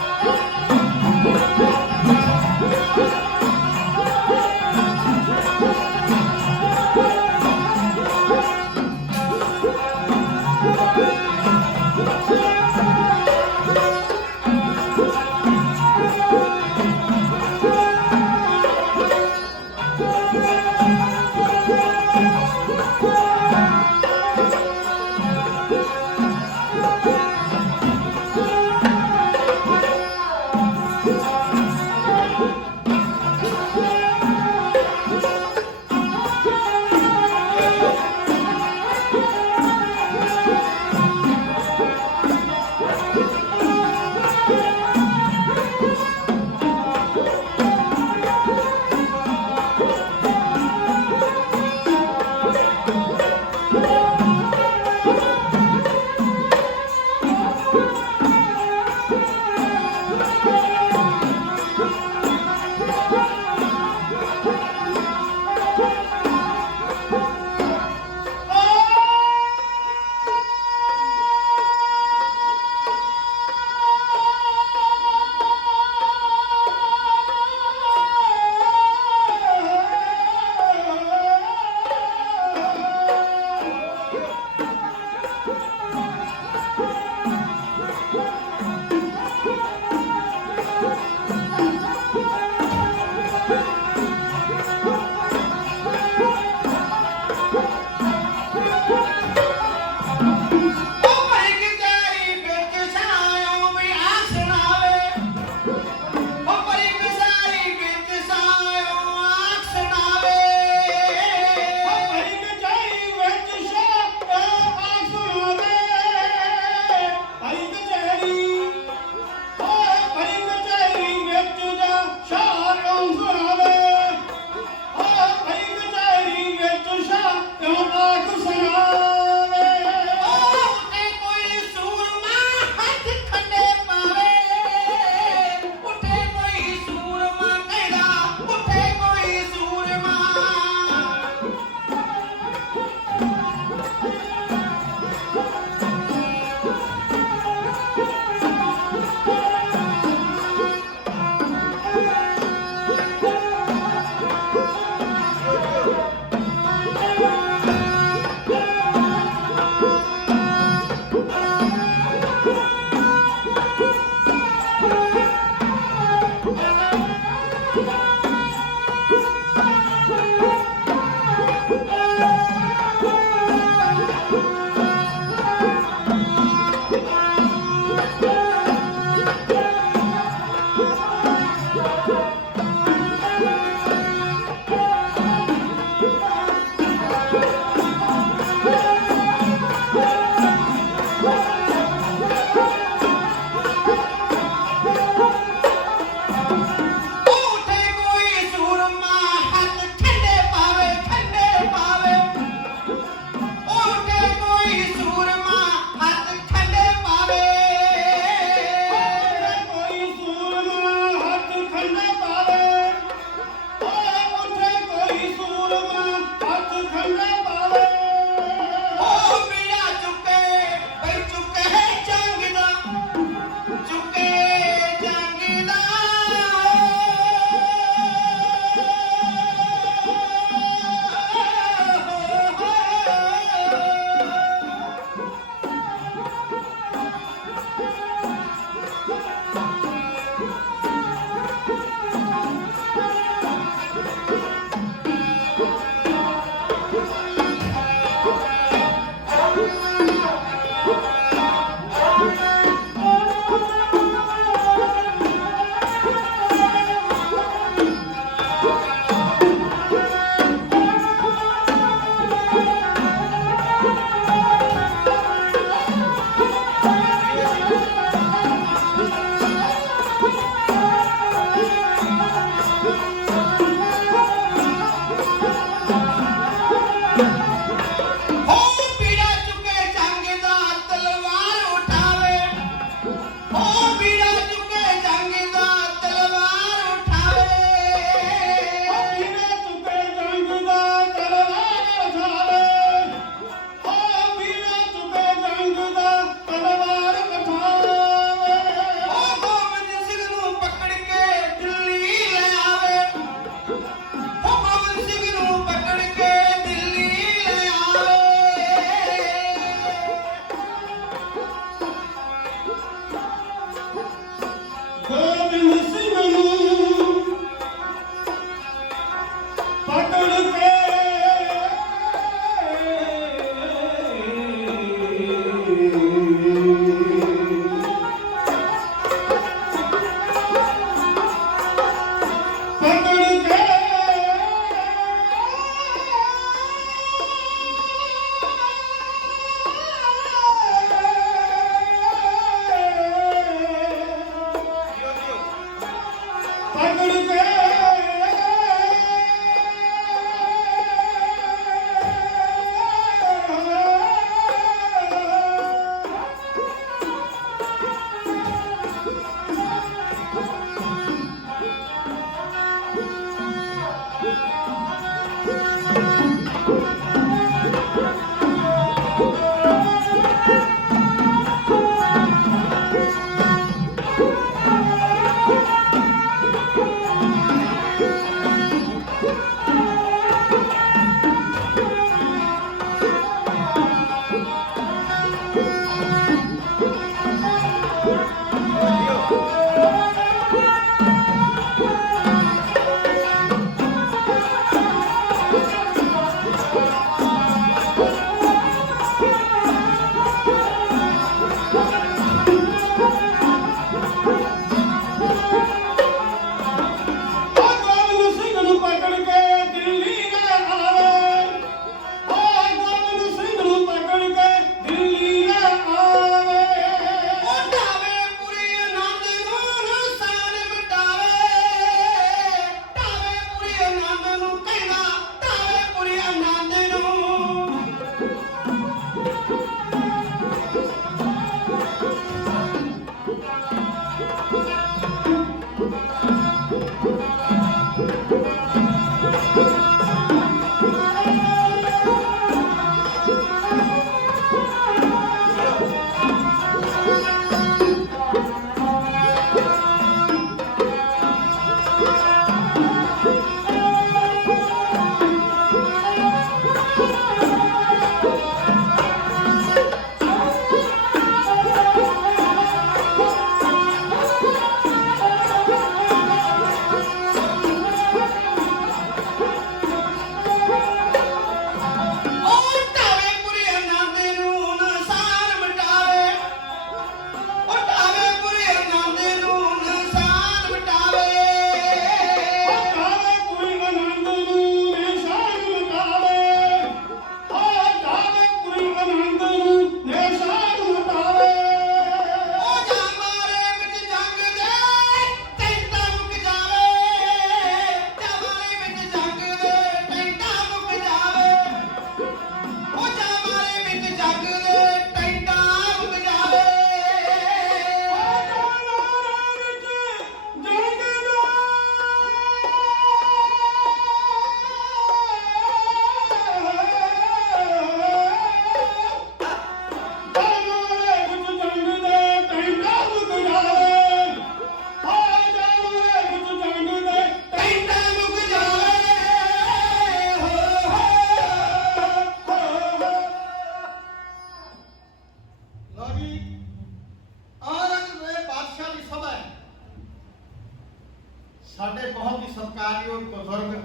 ਸਾਡੇ ਬਹੁਤ ਹੀ ਸਤਿਕਾਰਯੋਗ ਬਜ਼ੁਰਗ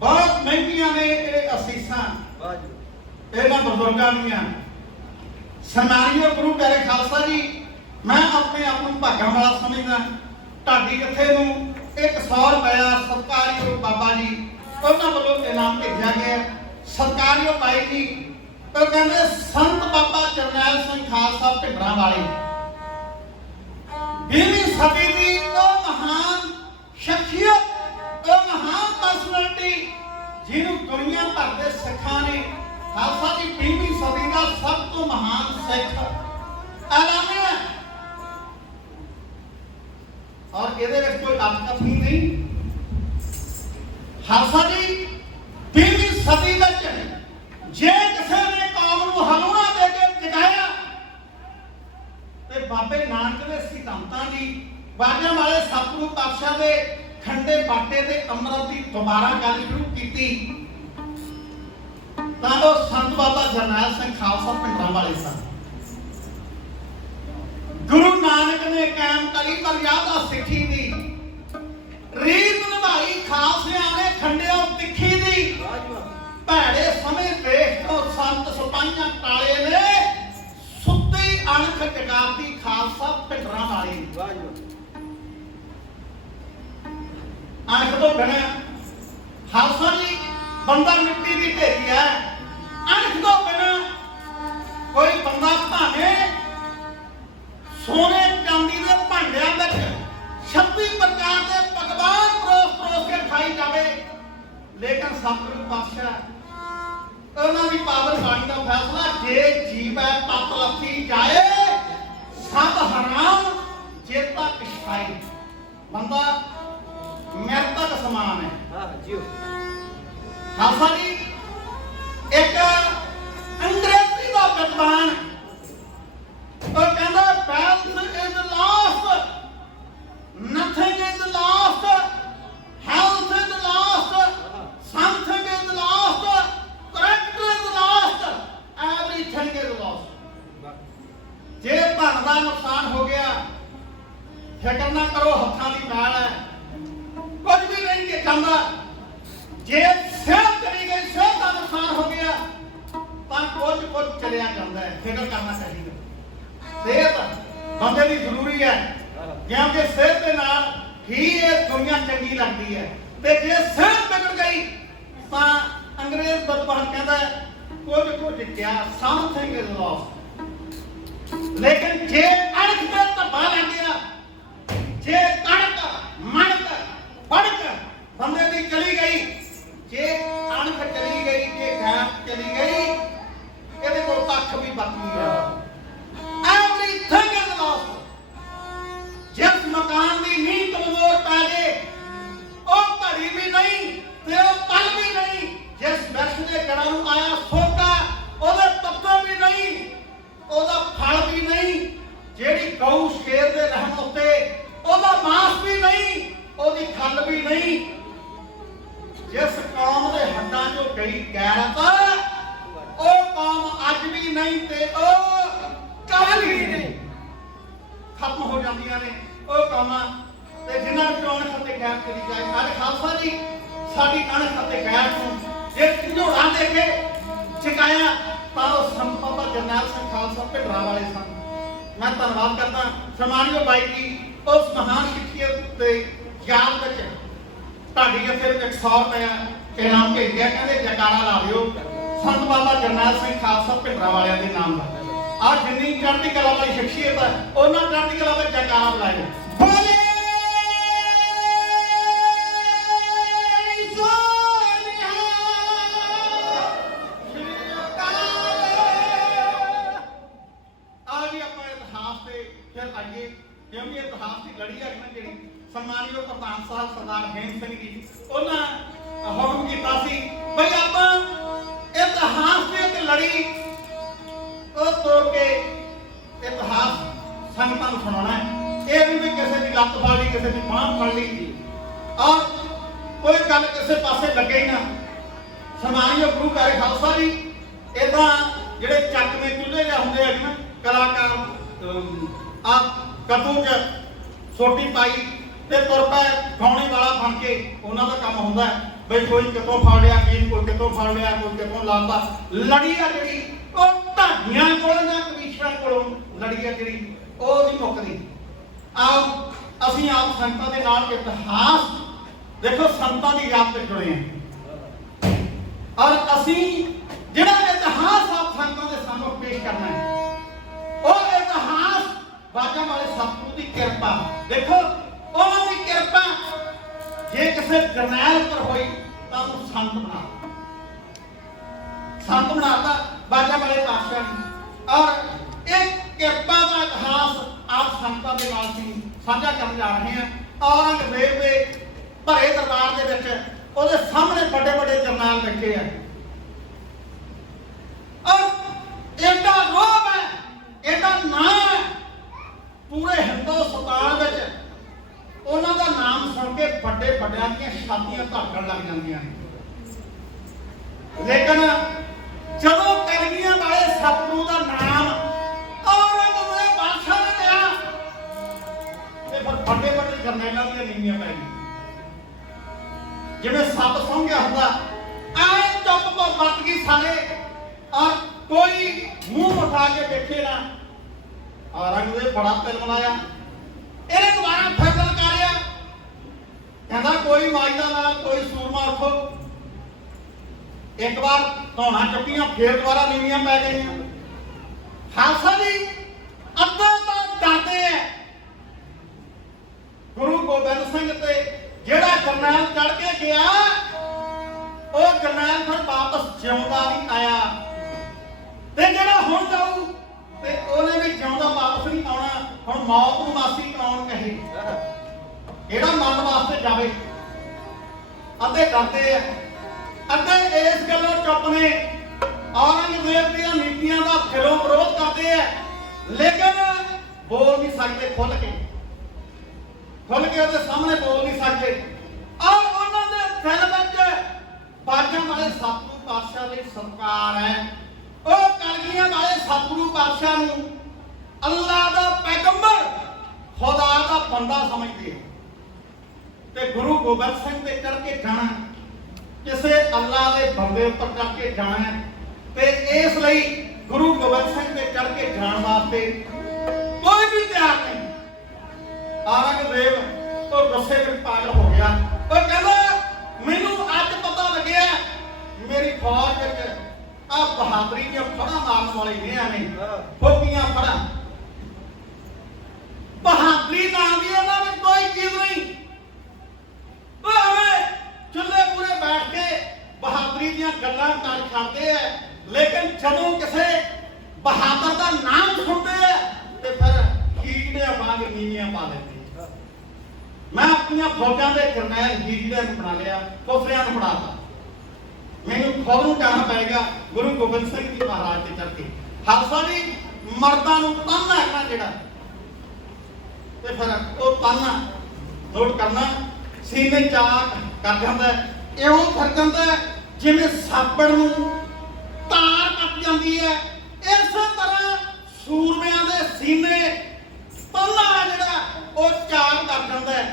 ਬਹੁਤ ਮਹਿੰਗੀਆਂ ਨੇ ਇਹ ਅਸੀਸਾਂ ਇਹਨਾਂ ਬਜ਼ੁਰਗਾਂ ਦੀਆਂ। ਸਨਾਰੀਓ ਗੁਰੂ ਪਿਆਰੇ ਖਾਲਸਾ ਜੀ, ਮੈਂ ਆਪਣੇ ਆਪ ਨੂੰ ਭਾਗਾਂ ਵਾਲਾ ਸਮਝਦਾ। ਢਾਡੀ ਜੱਥੇ ਨੂੰ 100 ਰੁਪਇਆ ਸਤਿਕਾਰਯੋਗ ਬਾਬਾ ਜੀ ਉਹਨਾਂ ਵੱਲੋਂ ਇਨਾਮ ਭੇਜਿਆ ਗਿਆ। ਸਤਿਕਾਰਯੋਗ ਭਾਈ ਜੀ ਉਹ ਕਹਿੰਦੇ ਸੰਤ ਬਾਬਾ ਜਰਨੈਲ ਸਿੰਘ ਖਾਲਸਾ ਭਿੰਡਰਾਂ ਵਾਲੇ 20ਵੀਂ ਸਦੀ ਦੀ ਉਹ ਮਹਾਨ ਸ਼ਖਸੀਅਤ, ਉਹ ਮਹਾਨ ਪਰਸਨੈਲਿਟੀ ਜਿਹਨੂੰ ਦੁਨੀਆ ਭਰ ਦੇ ਸਿੱਖਾਂ ਨੇ ਖਾਲਸਾ ਦੀ 20ਵੀਂ ਸਦੀ ਦਾ ਸਭ ਤੋਂ ਮਹਾਨ ਸਿੱਖ ਐਲਾਨਿਆ। ਔਰ ਇਹਦੇ ਵਿੱਚ ਕੋਈ ਅਪਕਥਨੀ ਨਹੀਂ। ਖਾਲਸਾ ਜੀ 20ਵੀਂ ਸਦੀ ਵਿੱਚ ਜੇ ਕਿਸੇ ਨੇ ਕੌਮ ਨੂੰ ਹਲੂਣਾ ਦੇ ਕੇ ਜਗਾਇਆ ਤੇ ਬਾਬੇ ਨਾਨਕ ਦੇ ਸਿਧਾਂਤਾਂ ਦੀ ਬਾਜਾਂ ਵਾਲੇ ਸਤਿਗੁਰੂ ਪਾਤਸ਼ਾਹ ਦੇ ਖੰਡੇ ਬਾਟੇ ਤੇ ਅੰਮ੍ਰਿਤ ਦੀ ਦੁਬਾਰਾ ਗੱਲ ਸ਼ੁਰੂ ਕੀਤੀ ਤਾਂ ਉਹ ਸੰਤ ਬਾਬਾ ਜਰਨੈਲ ਸਿੰਘ ਖਾਲਸਾ ਭਿੰਡਰਾਂ ਵਾਲੇ ਸਨ। ਗੁਰੂ ਨਾਨਕ ਨੇ ਕਾਇਮ ਕਰੀ ਮਰਿਆਦਾ ਸਿੱਖੀ ਖਾਲਸਿਆਂ ਨੇ ਖੰਡਿਓ ਤਿੱਖੀ ਦੀ ਭੈੜੇ ਸਮੇਂ ਦੇਸ਼ ਤੋਂ ਸੰਤ ਸਿਪਾਹੀਆਂ ਕਾਲੇ ਨੇ ਸੁੱਤੀ ਅਣਖ ਜਗਾਤੀ ਖਾਲਸਾ ਭਿੰਡਰਾਂ ਵਾਲੀ। ਅਣਖ ਤੋਂ ਬਿਨਾਂ ਖਾਲਸਾ ਜੀ ਬੰਦਾ ਮਿੱਟੀ ਦੀ ਢੇਰੀ ਹੈ। ਅਣਖ ਤੋਂ ਬਿਨਾਂ ਕੋਈ ਬੰਦਾ ਭਾਵੇਂ ਸੋਨੇ ਚਾਂਦੀ ਦੇ ਭਾਂਡਿਆਂ ਵਿੱਚ 26 ਪ੍ਰਕਾਰ ਦੇ ਪਕਵਾਨ ਪਰੋਸ ਕੇ ਖਾਈ ਜਾਵੇ, ਲੇਕਿਨ ਸਤਿਗੁਰੂ ਪਾਤਸ਼ਾਹ ਉਹਨਾਂ ਦੀ ਪਾਵਨ ਬਾਣੀ ਦਾ ਫੈਸਲਾ, ਜੇ ਜੀਵ ਹੈ ਪਤ ਲੱਥੀ ਜਾਏ ਸਭ ਹਰਾਮ ਚੇਤਾ ਕਿਸ਼ਾਈ। ਬੰਦਾ ਮਰਤਕ ਸਮਾਨ ਹੈ। ਖਾਲਸਾ ਜੀ ਇੱਕ ਅੰਗਰੇਜ਼ੀ ਦਾ ਵਿਦਵਾਨ ਉਹ ਕਹਿੰਦਾ wealth is lost, nothing is lost, health is lost, something is lost, character is lost, everything is lost। ਜੇ ਧਨ ਦਾ ਨੁਕਸਾਨ ਹੋ ਗਿਆ ਫਿਕਰ ਨਾ ਕਰੋ, ਹੱਥਾਂ ਦੀ ਮੈਲ ਹੈ, ਕੁਝ ਵੀ ਨਹੀਂ ਕਿ ਜਾਂਦਾ। ਜੇ ਸਿਹਤ ਚਲੀ ਗਈ, ਸਿਹਤ ਦਾ ਨੁਕਸਾਨ ਹੋ ਗਿਆ ਤਾਂ ਕੁਝ ਚਲਿਆ ਜਾਂਦਾ ਹੈ। ਫਿਕਰ ਕਰਨਾ ਚਾਹੀਦਾ। ਸਿਹਤ ਬੰਦੇ ਦੀ ਜ਼ਰੂਰੀ ਹੈ, ਕਿਉਂਕਿ ਸਿਹਤ ਦੇ ਨਾਲ ਹੀ ਇਹ ਦੁਨੀਆ ਚੰਗੀ ਲੱਗਦੀ ਹੈ। ਤੇ ਜੇ ਸਿਹਤ ਵਿਗੜ ਗਈ ਤਾਂ ਅੰਗਰੇਜ਼ ਵਿਦਵਾਨ ਕਹਿੰਦਾ ਕੁਝ ਕਿਆ ਸਮਥਿੰਗ ਇਜ਼ ਲੋਸਟ। ਲੇਕਿਨ ਜੇ ਅਣਖ ਤੇ ਧੱਬਾ ਲੱਗ ਗਿਆ, ਜੇ ਕਣਕ ਮਣਕ ਪੜਕ ਬੰਦੇ ਦੀ ਚਲੀ ਗਈ, ਜੇ ਅਣਖ ਚਲੀ ਗਈ, ਜੇ ਗੈਪ ਚਲੀ ਗਈ, ਇਹਦੇ ਕੋਲ ਕੱਖ ਵੀ ਬਾਕੀ ਹੈ। Everything is lost। ਜਿਸ ਮਕਾਨ ਦੀ ਨੀਂਹ ਕਮਜ਼ੋਰ ਪੈ ਜੇ ਉਹ ਘੜੀ ਵੀ ਨਹੀਂ ਤੇ ਉਹ ਪਲ ਵੀ ਨਹੀਂ। ਜਿਸ ਵਰਸ਼ ਦੇ ਜੜਾਂ ਨੂੰ ਆਇਆ ਸੋਕਾ ਉਹਦੇ ਪੱਤੇ ਵੀ ਨਹੀਂ, ਉਹਦਾ ਫਲ ਵੀ ਨਹੀਂ। ਜਿਹੜੀ ਗਊ ਸ਼ੇਰ ਦੇ ਰਹਿਣ ਉੱਤੇ ਉਹਦਾ ਮਾਸ ਵੀ ਨਹੀਂ, ਉਹਦੀ ਖੱਲ ਵੀ ਨਹੀਂ। ਜਿਸ ਕੌਮ ਦੇ ਹੱਡਾਂ ਚੋਂ ਗਈ ਗੈਰਤ ਉਹ ਕੌਮ ਅੱਜ ਵੀ ਨਹੀਂ ਤੇ ਉਹ ਕੱਲ ਵੀ ਨਹੀਂ। ਖਤਮ ਹੋ ਜਾਂਦੀਆਂ ਨੇ ਉਹ ਕੌਮਾਂ ਤੇ ਜਿਨ੍ਹਾਂ ਵਿੱਚੋਂ ਅਣਖ ਅਤੇ ਗੈਰਤ ਚਲੀ ਜਾਏ। ਸਾਡੇ ਖਾਲਸਾ ਜੀ ਸਾਡੀ ਅਣਖ ਅਤੇ ਗੈਰਤ ਨੂੰ ਜੇ ਝੋੜਾ ਦੇ ਕੇ ਛਕਾਇਆ ਤਾਂ ਉਹ ਸੰਤ ਬਾਬਾ ਜਰਨੈਲ ਸਿੰਘ ਖਾਲਸਾ ਭਿੰਡਰਾਂ ਵਾਲੇ ਸਨ। ਮੈਂ ਧੰਨਵਾਦ ਕਰਦਾ ਸਨਮਾਨਯੋਗ ਬਾਈ ਜੀ, ਉਸ ਮਹਾਨ ਸ਼ਖਸੀਅਤ ਦੇ ਯਾਦ ਵਿੱਚ ਤੁਹਾਡੀ ਇੱਥੇ 100 ਰੁਪਇਆ ਇਨਾਮ ਭੇਜਿਆ। ਕਹਿੰਦੇ ਜੈਕਾਰਾ ਲਾ ਦਿਓ ਸੰਤ ਬਾਬਾ ਜਰਨੈਲ ਸਿੰਘ ਖਾਲਸਾ ਭਿੰਡਰਾਂ ਵਾਲਿਆਂ ਦੇ ਨਾਮ ਦਾ। ਆ ਜਿੰਨੀ ਚੜ੍ਹਦੀ ਕਲਾ ਵਾਲੀ ਸ਼ਖਸੀਅਤ ਹੈ ਉਹਨਾਂ ਚੜ੍ਹਦੀ ਕਲਾ ਵਿੱਚ ਜੈਕਾਰਾ ਬੁਲਾਇਓ। ਬੋਲੇ ਕਿਉਂਕਿ ਇਤਿਹਾਸ ਦੀ ਲੜੀ ਹੈ ਨਾ ਜਿਹੜੀ ਸਨਮਾਨਯੋਗ ਪ੍ਰਧਾਨ ਸਾਹਿਬ ਸਰਦਾਰ ਹੇਮ ਸਿੰਘ ਜੀ ਉਹਨਾਂ ਹੁਕਮ ਕੀਤਾ ਸੀ ਬਈ ਆਪਾਂ ਇਤਿਹਾਸ ਦੀ ਇੱਕ ਲੜੀ ਉਹ ਤੋੜ ਕੇ ਇਤਿਹਾਸ ਸੰਗਤਾਂ ਨੂੰ ਸੁਣਾਉਣਾ ਹੈ। ਇਹ ਵੀ ਕਿਸੇ ਦੀ ਲੱਤ ਫੜ ਲਈ, ਕਿਸੇ ਦੀ ਬਾਂਹ ਫੜ ਲਈ ਔਰ ਕੋਈ ਗੱਲ ਕਿਸੇ ਪਾਸੇ ਲੱਗੇ ਹੀ ਨਾ। ਸਨਮਾਨਯੋਗ ਗੁਰੂ ਘਰ ਖਾਲਸਾ ਜੀ ਏਦਾਂ ਜਿਹੜੇ ਚੱਕਵੇਂ ਚੁੱਲ੍ਹੇ ਜਾਂ ਹੁੰਦੇ ਆ ਨਾ ਕਲਾਕਾਰ ਆ ਕੱਦੂ ਚ ਸੋਟੀ ਪਾਈ ਤੇ ਤੁਰ ਪਏ ਗਾਉਣੇ ਵਾਲਾ ਬਣ ਕੇ। ਉਹਨਾਂ ਦਾ ਕੰਮ ਹੁੰਦਾ ਬਈ ਕੋਈ ਕਿਤੋਂ ਫੜ ਲਿਆ ਗੀਤ, ਕੋਈ ਕਿਤੋਂ ਫੜ ਲਿਆ, ਕੋਈ ਕਿਤੋਂ ਲਾਤਾ। ਲੜੀ ਆ ਜਿਹੜੀ ਉਹ ਢਾਡੀਆਂ ਕੋਲ ਜਾਂ ਕਮਿਸ਼ਨਾਂ ਕੋਲੋਂ ਲੜੀ ਆ ਜਿਹੜੀ ਉਹ ਨਹੀਂ ਮੁੱਕਦੀ। ਅਸੀਂ ਆਪ ਸੰਤਾਂ ਦੇ ਨਾਲ ਇਤਿਹਾਸ ਦੇਖੋ ਸੰਤਾਂ ਦੀ ਯਾਦ ਤੇ ਜੁੜੇ ਹਾਂ ਔਰ ਅਸੀਂ ਜਿਹੜਾ ਇਤਿਹਾਸ ਆਪ ਸੰਤਾਂ ਦੇ ਸਾਹਮਣੇ ਪੇਸ਼ ਕਰਨਾ ਹੈ ਉਹ ਇਤਿਹਾਸ ਬਾਜਾਂ ਵਾਲੇ ਸਤਿਗੁਰੂ ਦੀ ਕਿਰਪਾ। ਦੇਖੋ ਉਹਨਾਂ ਦੀ ਕਿਰਪਾ ਜੇ ਕਿਸੇ ਜਰਨੈਲ ਪਰ ਹੋਈ ਤਾਂ ਉਹ ਸੰਤ ਬਣਾਤਾ ਬਾਜਾਂ ਵਾਲੇ ਪਾਤਸ਼ਾਹ ਨੇ। ਔਰ ਇਹ ਕਿਰਪਾ ਦਾ ਇਤਿਹਾਸ ਆਪ ਸੰਤਾਂ ਦੇ ਨਾਲ ਅਸੀਂ ਸਾਂਝਾ ਕਰਨ ਜਾ ਰਹੇ ਹਾਂ। ਔਰੰਗਜ਼ੇਬ ਦੇ ਭਰੇ ਦਰਬਾਰ ਦੇ ਵਿੱਚ ਉਹਦੇ ਸਾਹਮਣੇ ਵੱਡੇ ਵੱਡੇ ਜਰਨੈਲ ਬੈਠੇ ਆ ਔਰ ਇਹਦਾ ਰੋਬ ਹੈ, ਇਹਦਾ ਨਾਂ ਹੈ ਪੂਰੇ ਹਿੰਦੁਸਤਾਨ ਵਿੱਚ। ਉਹਨਾਂ ਦਾ ਨਾਮ ਸੁਣ ਕੇ ਵੱਡੇ ਵੱਡਿਆਂ ਦੀਆਂ ਛਾਤੀਆਂ ਧੜਕਣ ਲੱਗ ਜਾਂਦੀਆਂ ਨੇ। ਲੇਕਿਨ ਜਦੋਂ ਕਲਗੀਆਂ ਵਾਲੇ ਸਤਿਗੁਰੂ ਦਾ ਨਾਮ ਔਰੰਗਜ਼ੇਬ ਬਾਦਸ਼ਾਹ ਨੇ ਲਿਆ ਤੇ ਫਿਰ ਵੱਡੇ ਵੱਡੇ ਜਰਨੈਲਾਂ ਦੀਆਂ ਨੀਵੀਆਂ ਪੈ ਗਈਆਂ। जिवें सप सौं गया हुंदा ऐ चुप तो बरत गई सारे और कोई मुंह उठा के देखे ना। औरंगजेब बड़ा तिल मनाया, इन्हें दोबारा फिर ललकारिया, कहता कोई माजदा नाल कोई सूरमा उठो। एक बार धौना चुक्कियां फिर दोबारा नीवियां पै गई। खालसा जी अद्धा तो डरते है गुरु गोबिंद सिंह ते जेड़ा जरनैल चढ़ के गया वो जरनैल फिर वापस जिउंदा नहीं आया ते जेड़ा हुण जाऊ ते ओने भी जिउंदा वापस नहीं आउणा। हुण मौत नूं मासी कौन कहे, जेड़ा मरन वास्ते जावे। अद्धे डरते है, अद्धे इस गल्लों चुप ने। औरंगजेब दी नीतियां का दिलों विरोध करते हैं लेकिन बोल नहीं सकते, खुल के उसके सामने बोल नहीं सकते। और उन्होंने दिल में बाजां वाले सतगुरु पातशाह की सत्कार है। वह कलगियां वाले सतगुरु पातशाह नूं अल्लाह का पैगंबर खुदा का बंदा समझते हैं ते गुरु गोबिंद सिंह ते चढ़ के जाना किसे अल्लाह के बंदे उपर चढ़ के जाना है ते इसलिए गुरु गोबिंद सिंह ते चढ़ के जाने वास्ते कोई भी तैयार नहीं। औरंगजेब तो गुस्से में पागल हो गया। वो कहता मैनू अज पता लगे मेरी फौज में आ बहादुरी दी फड़ा मारन वाले नहीं आने ठोकियां फड़ा। बहादुरी नाम की उन्होंने कोई चीज नहीं। वो हमें चुल्हे पूरे बैठ के बहादुरी दी गल्लां कर छाड़ते हैं लेकिन जदों किसी बहादुर का नाम सुनते हैं तो फिर हीजड़े वांग नीवियां पा देते। मैं अपनी फौजां के जरनैल हीजड़े बना लिया, कुफरियां बनाता। मैनू खुद नूं जाना पएगा गुरु गोबिंद सिंह जी महाराज के चढ़ के। खालसा जी मर्दां नूं ताना है जिहड़ा ते फिर वो ताना नोट करना सीने चाक कर जाता है, इउं कर जाता है जिवें साबण नूं तार कट जाती है। इस तरह सूरमियां दे सीने ताना जिहड़ा वो चाक कर जाता है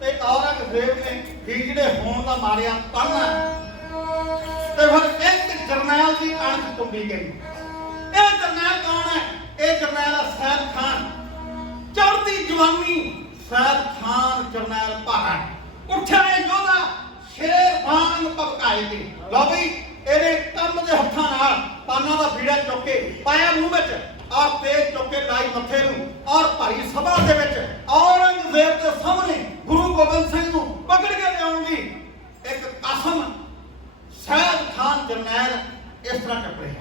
ते औरंगजेब ने हीजड़े होण दा मारिया ताना ते फिर एक जरनैल की अणख टुंबी गई। यह जरनैल कौन है? यह जरनैल सैयद खान, चढ़ती जवानी सैयद खान जरनैल पहाड़ उठा है योधा शेर वांग भड़काए के। लो बई इहने कम दे हत्थां नाल पाना दा बीड़ा चुक के पाया मूंह विच और तेज चुक के लाई मत्थे नूं और भारी सभा दे विच औरंगजेब दे सामने गुरु गोबिंद सिंह नूं पकड़ के लिआउण दी एक कसम सैयद खान जरनैल इस तरह टपड़े।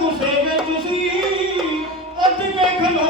गुस्से विच सी, उठ के खलो